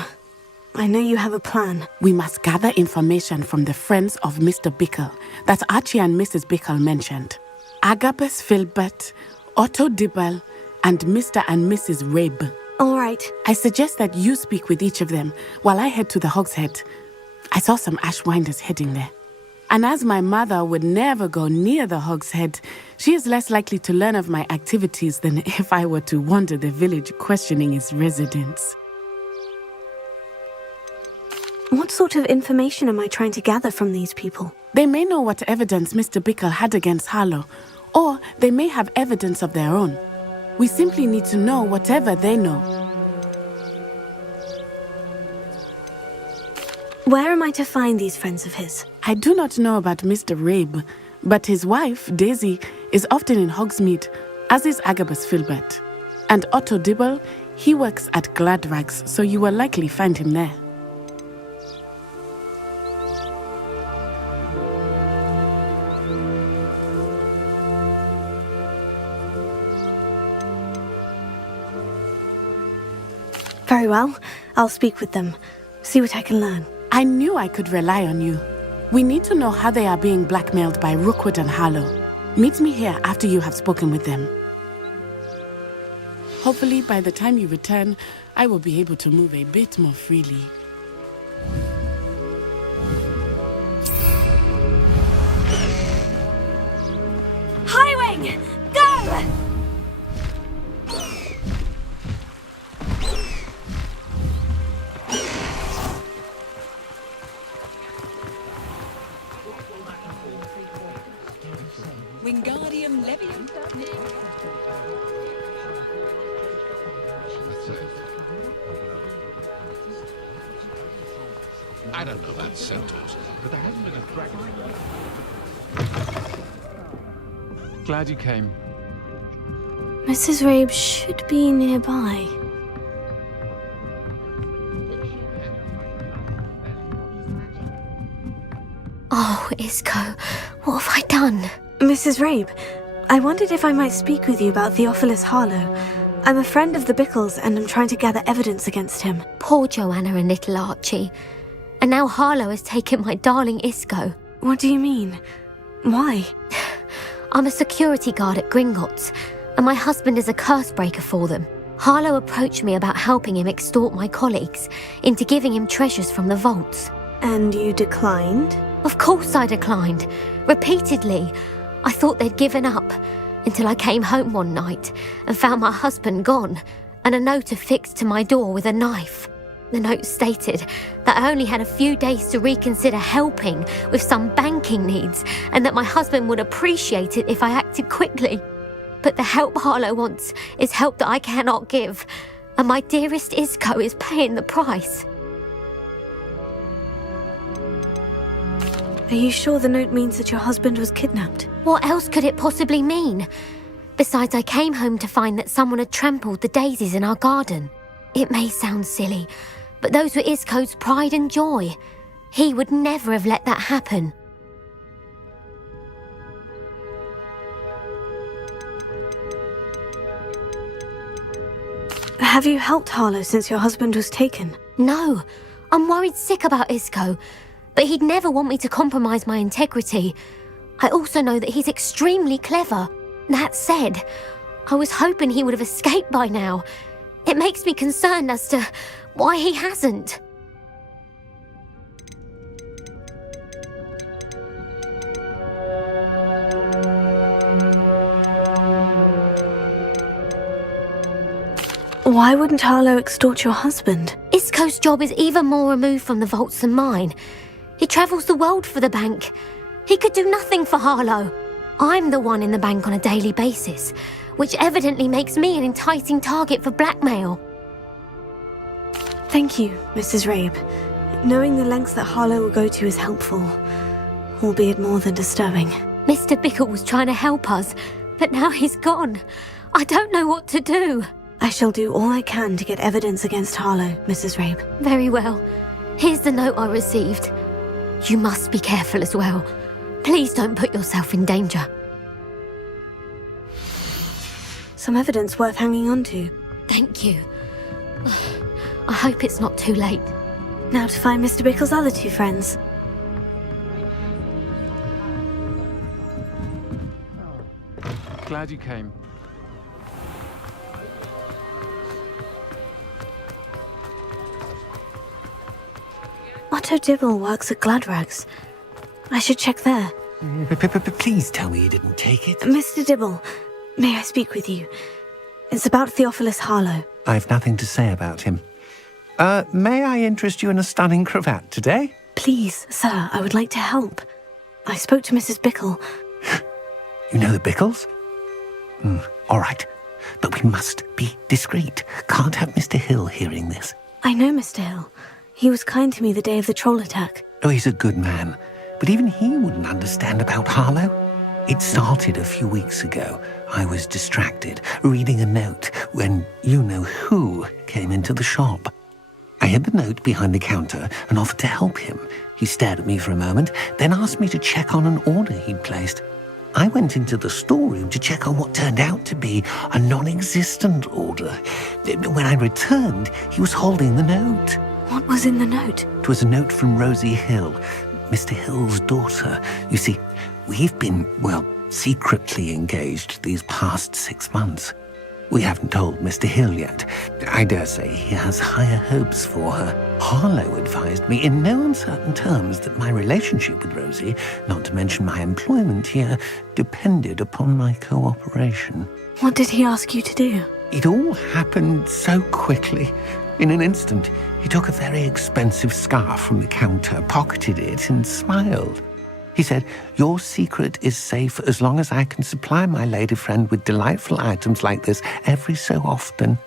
I know you have a plan. We must gather information from the friends of Mr. Bickle that Archie and Mrs. Bickle mentioned. Agabus Filbert, Otto Dibble, and Mr. and Mrs. Rabe. All right. I suggest that you speak with each of them while I head to the Hogshead. I saw some Ashwinders heading there. And as my mother would never go near the Hogshead, she is less likely to learn of my activities than if I were to wander the village questioning its residents. What sort of information am I trying to gather from these people? They may know what evidence Mr. Bickle had against Harlow, or they may have evidence of their own. We simply need to know whatever they know. Where am I to find these friends of his? I do not know about Mr. Rabe, but his wife, Daisy, is often in Hogsmeade, as is Agabus Filbert. And Otto Dibble, he works at Gladrags, so you will likely find him there. Very well. I'll speak with them. See what I can learn. I knew I could rely on you. We need to know how they are being blackmailed by Rookwood and Harlow. Meet me here after you have spoken with them. Hopefully, by the time you return, I will be able to move a bit more freely. Highwing! Go! Wingardium Leviosa. I don't know about centaurs, but there hasn't been a dragon. Glad you came. Mrs. Rabe should be nearby. Oh, Isco, what have I done? Mrs. Rabe, I wondered if I might speak with you about Theophilus Harlow. I'm a friend of the Bickles and I'm trying to gather evidence against him. Poor Joanna and little Archie. And now Harlow has taken my darling Isco. What do you mean? Why? I'm a security guard at Gringotts, and my husband is a curse breaker for them. Harlow approached me about helping him extort my colleagues into giving him treasures from the vaults. And you declined? Of course I declined. Repeatedly. I thought they'd given up, until I came home one night and found my husband gone, and a note affixed to my door with a knife. The note stated that I only had a few days to reconsider helping with some banking needs, and that my husband would appreciate it if I acted quickly. But the help Harlow wants is help that I cannot give, and my dearest Isco is paying the price. Are you sure the note means that your husband was kidnapped? What else could it possibly mean? Besides, I came home to find that someone had trampled the daisies in our garden. It may sound silly, but those were Isco's pride and joy. He would never have let that happen. Have you helped Harlow since your husband was taken? No, I'm worried sick about Isco, but he'd never want me to compromise my integrity. I also know that he's extremely clever. That said, I was hoping he would have escaped by now. It makes me concerned as to why he hasn't. Why wouldn't Harlow extort your husband? Isco's job is even more removed from the vaults than mine. He travels the world for the bank. He could do nothing for Harlow. I'm the one in the bank on a daily basis, which evidently makes me an enticing target for blackmail. Thank you, Mrs. Rabe. Knowing the lengths that Harlow will go to is helpful, albeit more than disturbing. Mr. Bickle was trying to help us, but now he's gone. I don't know what to do. I shall do all I can to get evidence against Harlow, Mrs. Rabe. Very well. Here's the note I received. You must be careful as well. Please don't put yourself in danger. Some evidence worth hanging on to. Thank you. I hope it's not too late. Now to find Mr. Bickle's other two friends. Glad you came. Otto Dibble works at Gladrags. I should check there. Please tell me you didn't take it. Mr. Dibble, may I speak with you? It's about Theophilus Harlow. I've nothing to say about him. May I interest you in a stunning cravat today? Please, sir, I would like to help. I spoke to Mrs. Bickle. You know the Bickles? All right. But we must be discreet. Can't have Mr. Hill hearing this. I know Mr. Hill. He was kind to me the day of the troll attack. Oh, he's a good man. But even he wouldn't understand about Harlow. It started a few weeks ago. I was distracted, reading a note, when you-know-who came into the shop. I hid the note behind the counter and offered to help him. He stared at me for a moment, then asked me to check on an order he'd placed. I went into the storeroom to check on what turned out to be a non-existent order. When I returned, he was holding the note. What was in the note? It was a note from Rosie Hill, Mr. Hill's daughter. You see, we've been, secretly engaged these past 6 months. We haven't told Mr. Hill yet. I dare say he has higher hopes for her. Harlow advised me in no uncertain terms that my relationship with Rosie, not to mention my employment here, depended upon my cooperation. What did he ask you to do? It all happened so quickly. In an instant, he took a very expensive scarf from the counter, pocketed it, and smiled. He said, "Your secret is safe as long as I can supply my lady friend with delightful items like this every so often."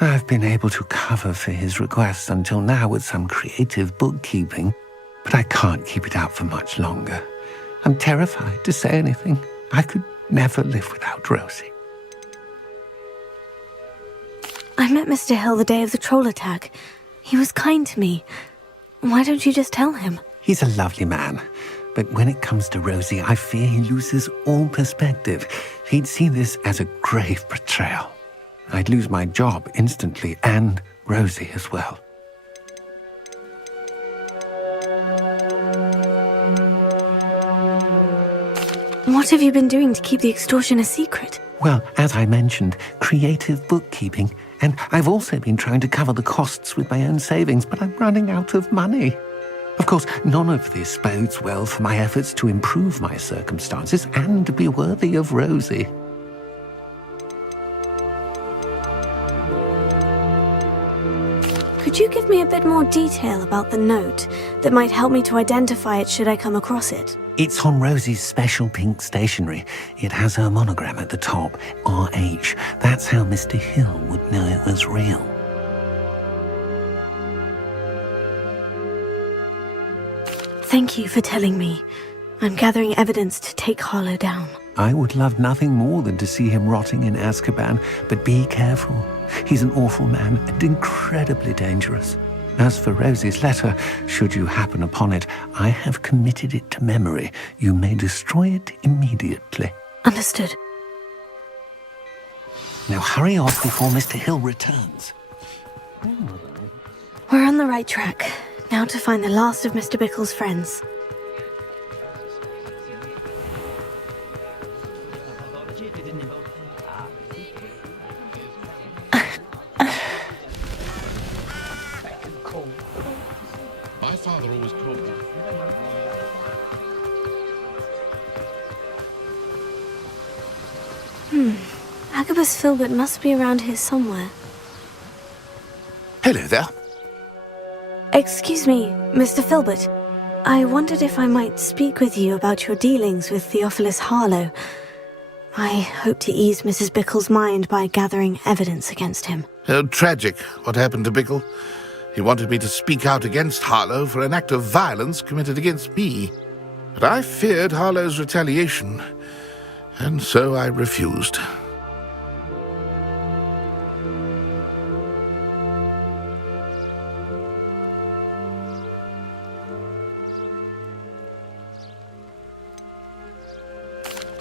I've been able to cover for his requests until now with some creative bookkeeping, but I can't keep it out for much longer. I'm terrified to say anything. I could never live without Rosie. I met Mr. Hill the day of the troll attack. He was kind to me. Why don't you just tell him? He's a lovely man. But when it comes to Rosie, I fear he loses all perspective. He'd see this as a grave betrayal. I'd lose my job instantly, and Rosie as well. What have you been doing to keep the extortion a secret? Well, as I mentioned, creative bookkeeping. And I've also been trying to cover the costs with my own savings, but I'm running out of money. Of course, none of this bodes well for my efforts to improve my circumstances and be worthy of Rosie. Could you give me a bit more detail about the note that might help me to identify it should I come across it? It's on Rosie's special pink stationery. It has her monogram at the top, RH. That's how Mr. Hill would know it was real. Thank you for telling me. I'm gathering evidence to take Harlow down. I would love nothing more than to see him rotting in Azkaban, but be careful. He's an awful man and incredibly dangerous. As for Rosie's letter, should you happen upon it, I have committed it to memory. You may destroy it immediately. Understood. Now hurry off before Mr. Hill returns. We're on the right track. Now to find the last of Mr. Bickle's friends. My father always called me. Agabus Filbert must be around here somewhere. Hello there. Excuse me, Mr. Filbert. I wondered if I might speak with you about your dealings with Theophilus Harlow. I hope to ease Mrs. Bickle's mind by gathering evidence against him. Tragic what happened to Bickle. He wanted me to speak out against Harlow for an act of violence committed against me. But I feared Harlow's retaliation, and so I refused.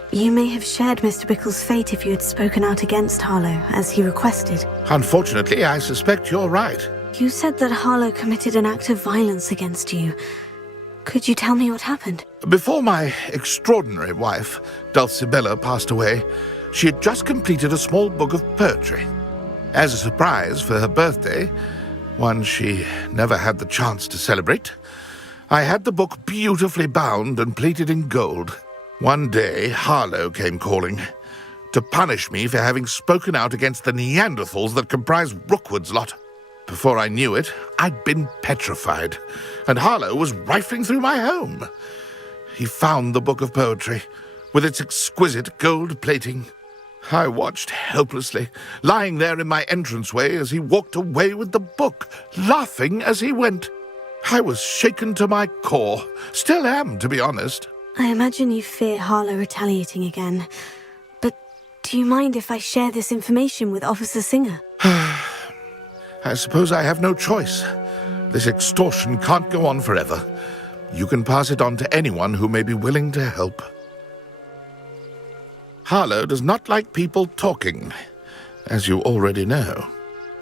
You may have shared Mr. Bickle's fate if you had spoken out against Harlow, as he requested. Unfortunately, I suspect you're right. You said that Harlow committed an act of violence against you. Could you tell me what happened? Before my extraordinary wife, Dulcibella, passed away, she had just completed a small book of poetry. As a surprise for her birthday, one she never had the chance to celebrate, I had the book beautifully bound and plated in gold. One day, Harlow came calling to punish me for having spoken out against the Neanderthals that comprise Rookwood's lot. Before I knew it, I'd been petrified, and Harlow was rifling through my home. He found the book of poetry, with its exquisite gold plating. I watched helplessly, lying there in my entranceway as he walked away with the book, laughing as he went. I was shaken to my core, still am, to be honest. I imagine you fear Harlow retaliating again. But do you mind if I share this information with Officer Singer? I suppose I have no choice. This extortion can't go on forever. You can pass it on to anyone who may be willing to help. Harlow does not like people talking, as you already know.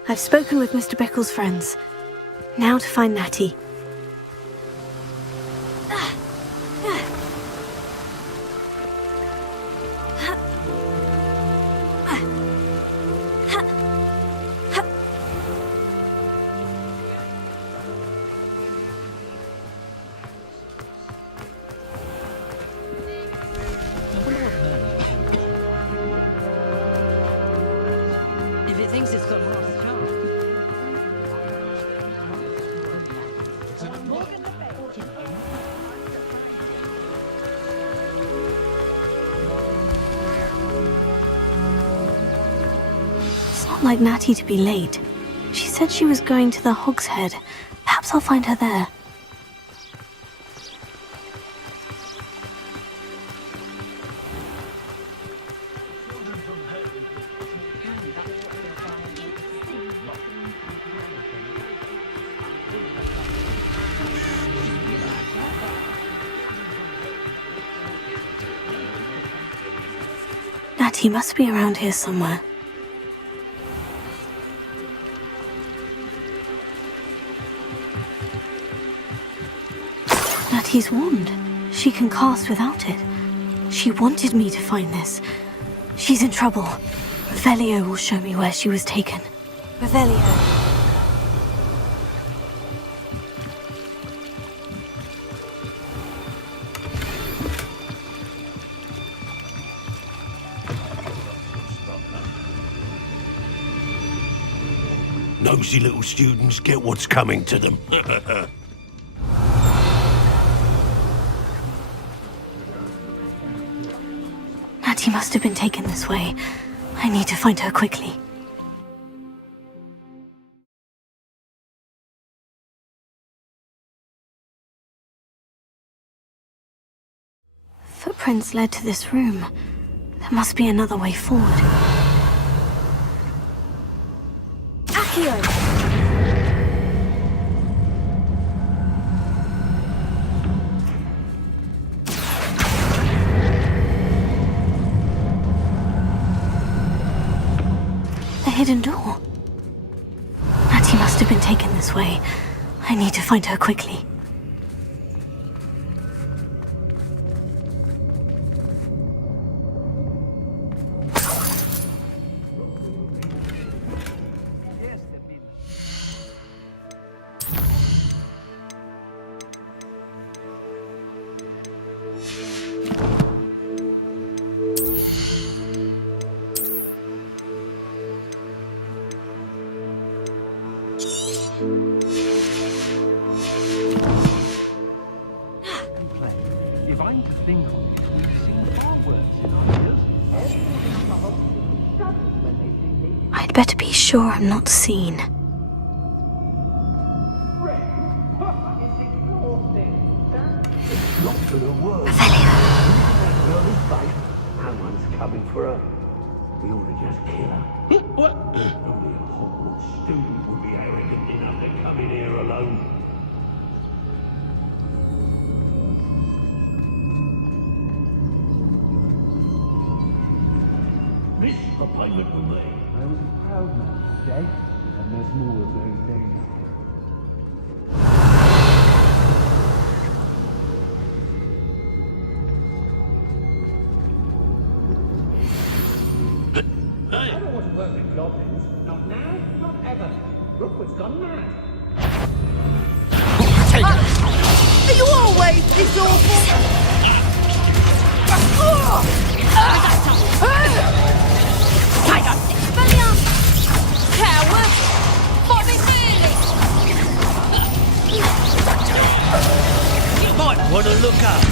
I've spoken with Mr. Bickle's friends. Now to find Natty. Like Natty to be late. She said she was going to the Hog's Head. Perhaps I'll find her there. Natty must be around here somewhere. Natty's wand. She can cast without it. She wanted me to find this. She's in trouble. Velio will show me where she was taken. Revelio. Nosy little students get what's coming to them. Natty must have been taken this way. I need to find her quickly. Footprints led to this room. There must be another way forward. Accio! The hidden door. Natty must have been taken this way. I need to find her quickly. If I think on it, we've seen far worse in our years. I'd better be sure I'm not seen. Not for the world. Someone's coming for her. We ought to just kill her. What? Only a Hogwarts student would be arrogant enough to come in here alone. This appointment with me. I was a proud man, Jay, and there's more of those days. I don't want to work with goblins. Not now, not ever. Rookwood's gone mad. Are you always this awful? Coward! Fight me nearly! You might want to look up.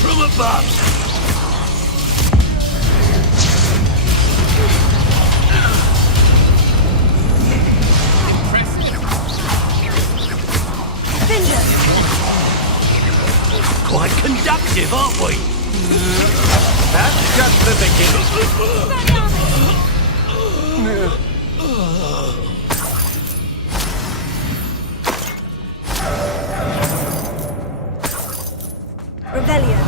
From above. Quite conductive, aren't we? That's just the beginning. Revelio.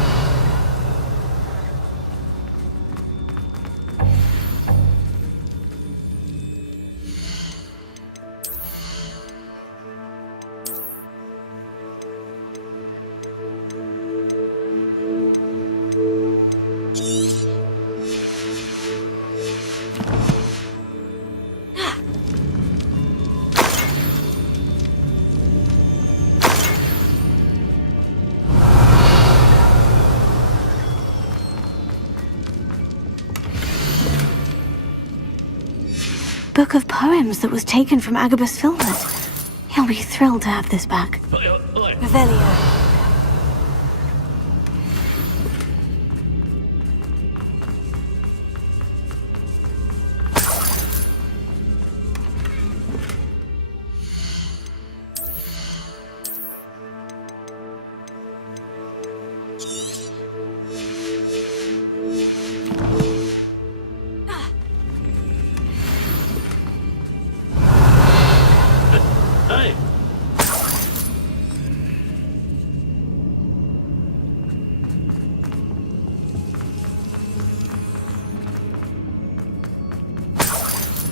book of poems that was taken from Agabus Filbert. He'll be thrilled to have this back. Revelio.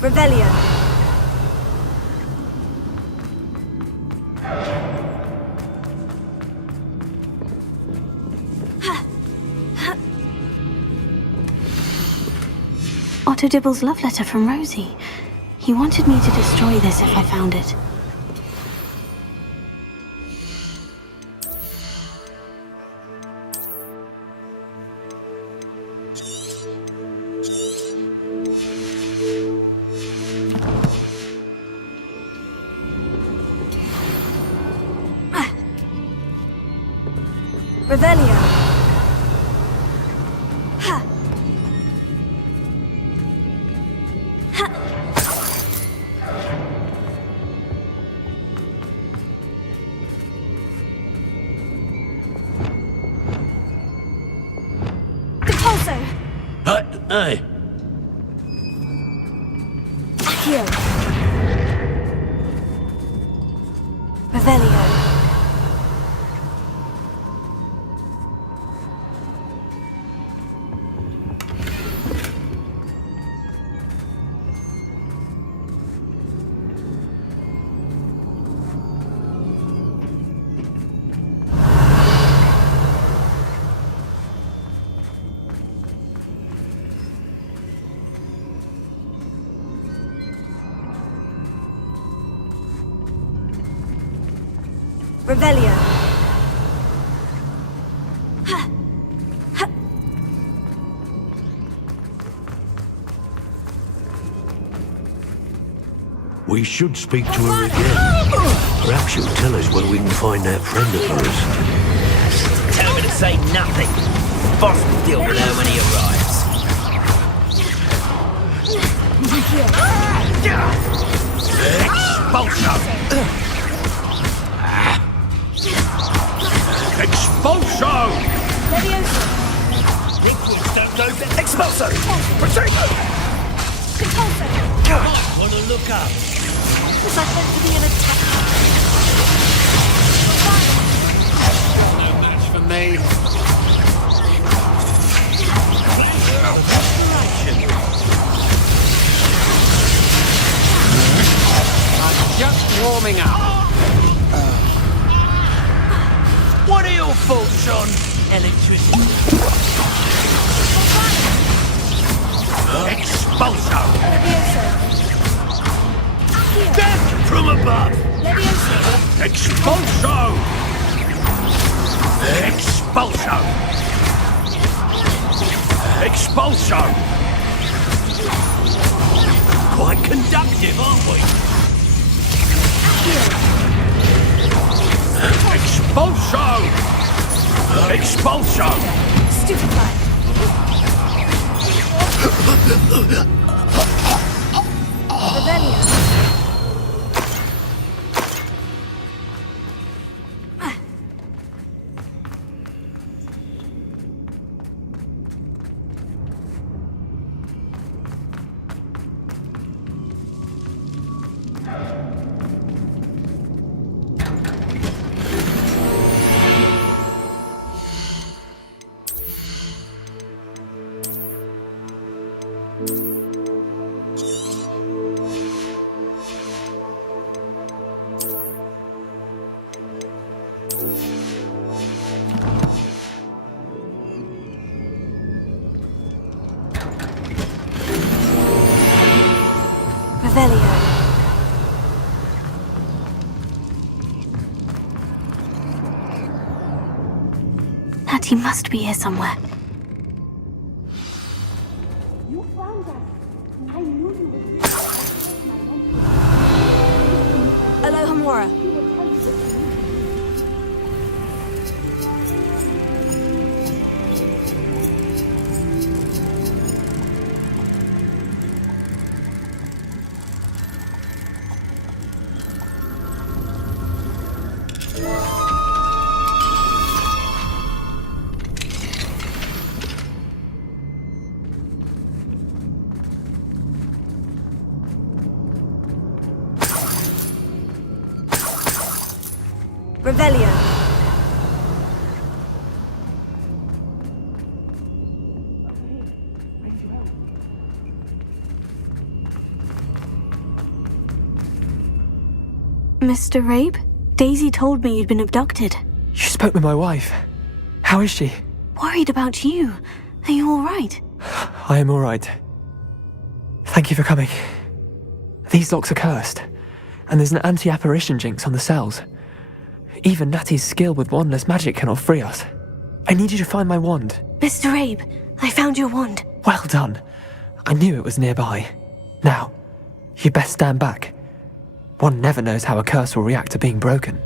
Revelio. Otto Dibble's love letter from Rosie. He wanted me to destroy this if I found it. Revelio. Ha. Ha. Depulso. Hey. Accio. Revelio. Revelio. Ha. Ha. We should speak to her again. Perhaps she'll tell us where we can find that friend of hers. Tell her to say nothing. Boss will deal with her when he arrives. Expulso! Expulso! Liquids don't go back. Expulso! Potato! Come on, wanna look up? Was that meant to be an attack? No match for me. I'm just warming up. What are your faults, Sean? Electricity. Expulso! Death from above! Expulso! Expulso! Expulso! Quite conductive, aren't we? Expulso! Expulso! Stupefy. Revelio. He must be here somewhere. You found us. I knew you would. Amora. Revelio. Mr. Rabe? Daisy told me you'd been abducted. You spoke with my wife. How is she? Worried about you. Are you all right? I am all right. Thank you for coming. These locks are cursed, and there's an anti-apparition jinx on the cells. Even Natty's skill with wandless magic cannot free us. I need you to find my wand. Mr. Rabe, I found your wand. Well done. I knew it was nearby. Now, you best stand back. One never knows how a curse will react to being broken.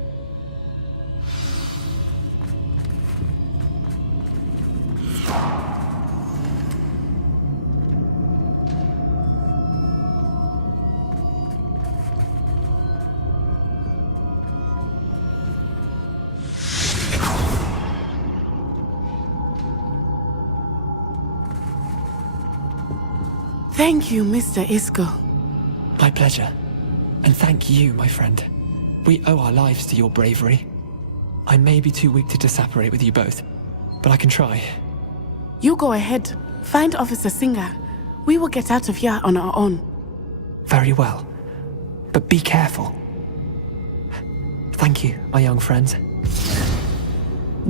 Thank you, Mr. Isco. My pleasure. And thank you, my friend. We owe our lives to your bravery. I may be too weak to disapparate with you both, but I can try. You go ahead. Find Officer Singer. We will get out of here on our own. Very well. But be careful. Thank you, my young friends.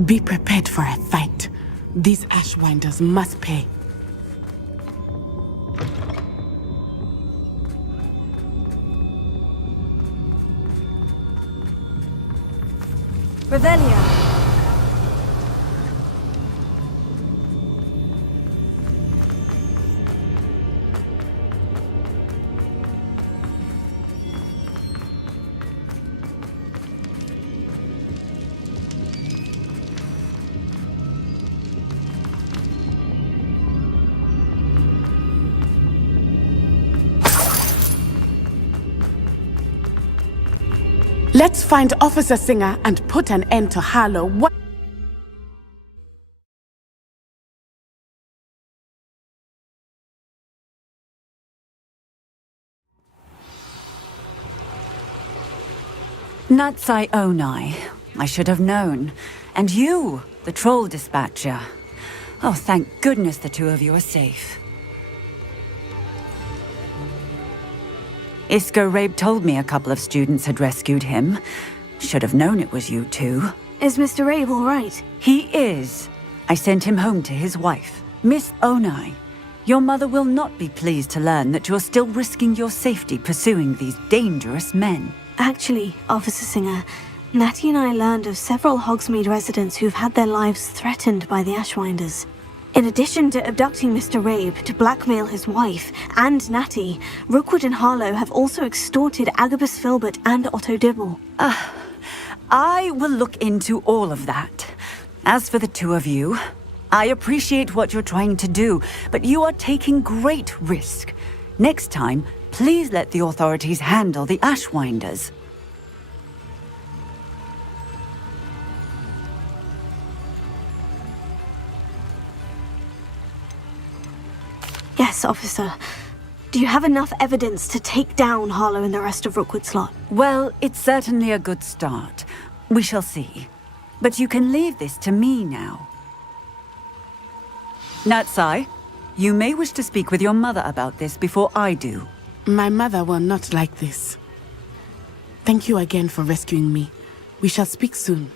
Be prepared for a fight. These Ashwinders must pay. Revelio. Let's find Officer Singer and put an end to Harlow. What? Natsai Onai. I should have known. And you, the troll dispatcher. Oh, thank goodness the two of you are safe. Isco Rabe told me a couple of students had rescued him. Should have known it was you two. Is Mr. Rabe all right? He is. I sent him home to his wife. Miss Onai, your mother will not be pleased to learn that you're still risking your safety pursuing these dangerous men. Actually, Officer Singer, Natty and I learned of several Hogsmeade residents who've had their lives threatened by the Ashwinders. In addition to abducting Mr. Rabe to blackmail his wife and Natty, Rookwood and Harlow have also extorted Agabus Filbert and Otto Dibble. I will look into all of that. As for the two of you, I appreciate what you're trying to do, but you are taking great risk. Next time, please let the authorities handle the Ashwinders. Yes, officer. Do you have enough evidence to take down Harlow and the rest of Rookwood Slot? Well, it's certainly a good start. We shall see. But you can leave this to me now. Natsai, you may wish to speak with your mother about this before I do. My mother will not like this. Thank you again for rescuing me. We shall speak soon.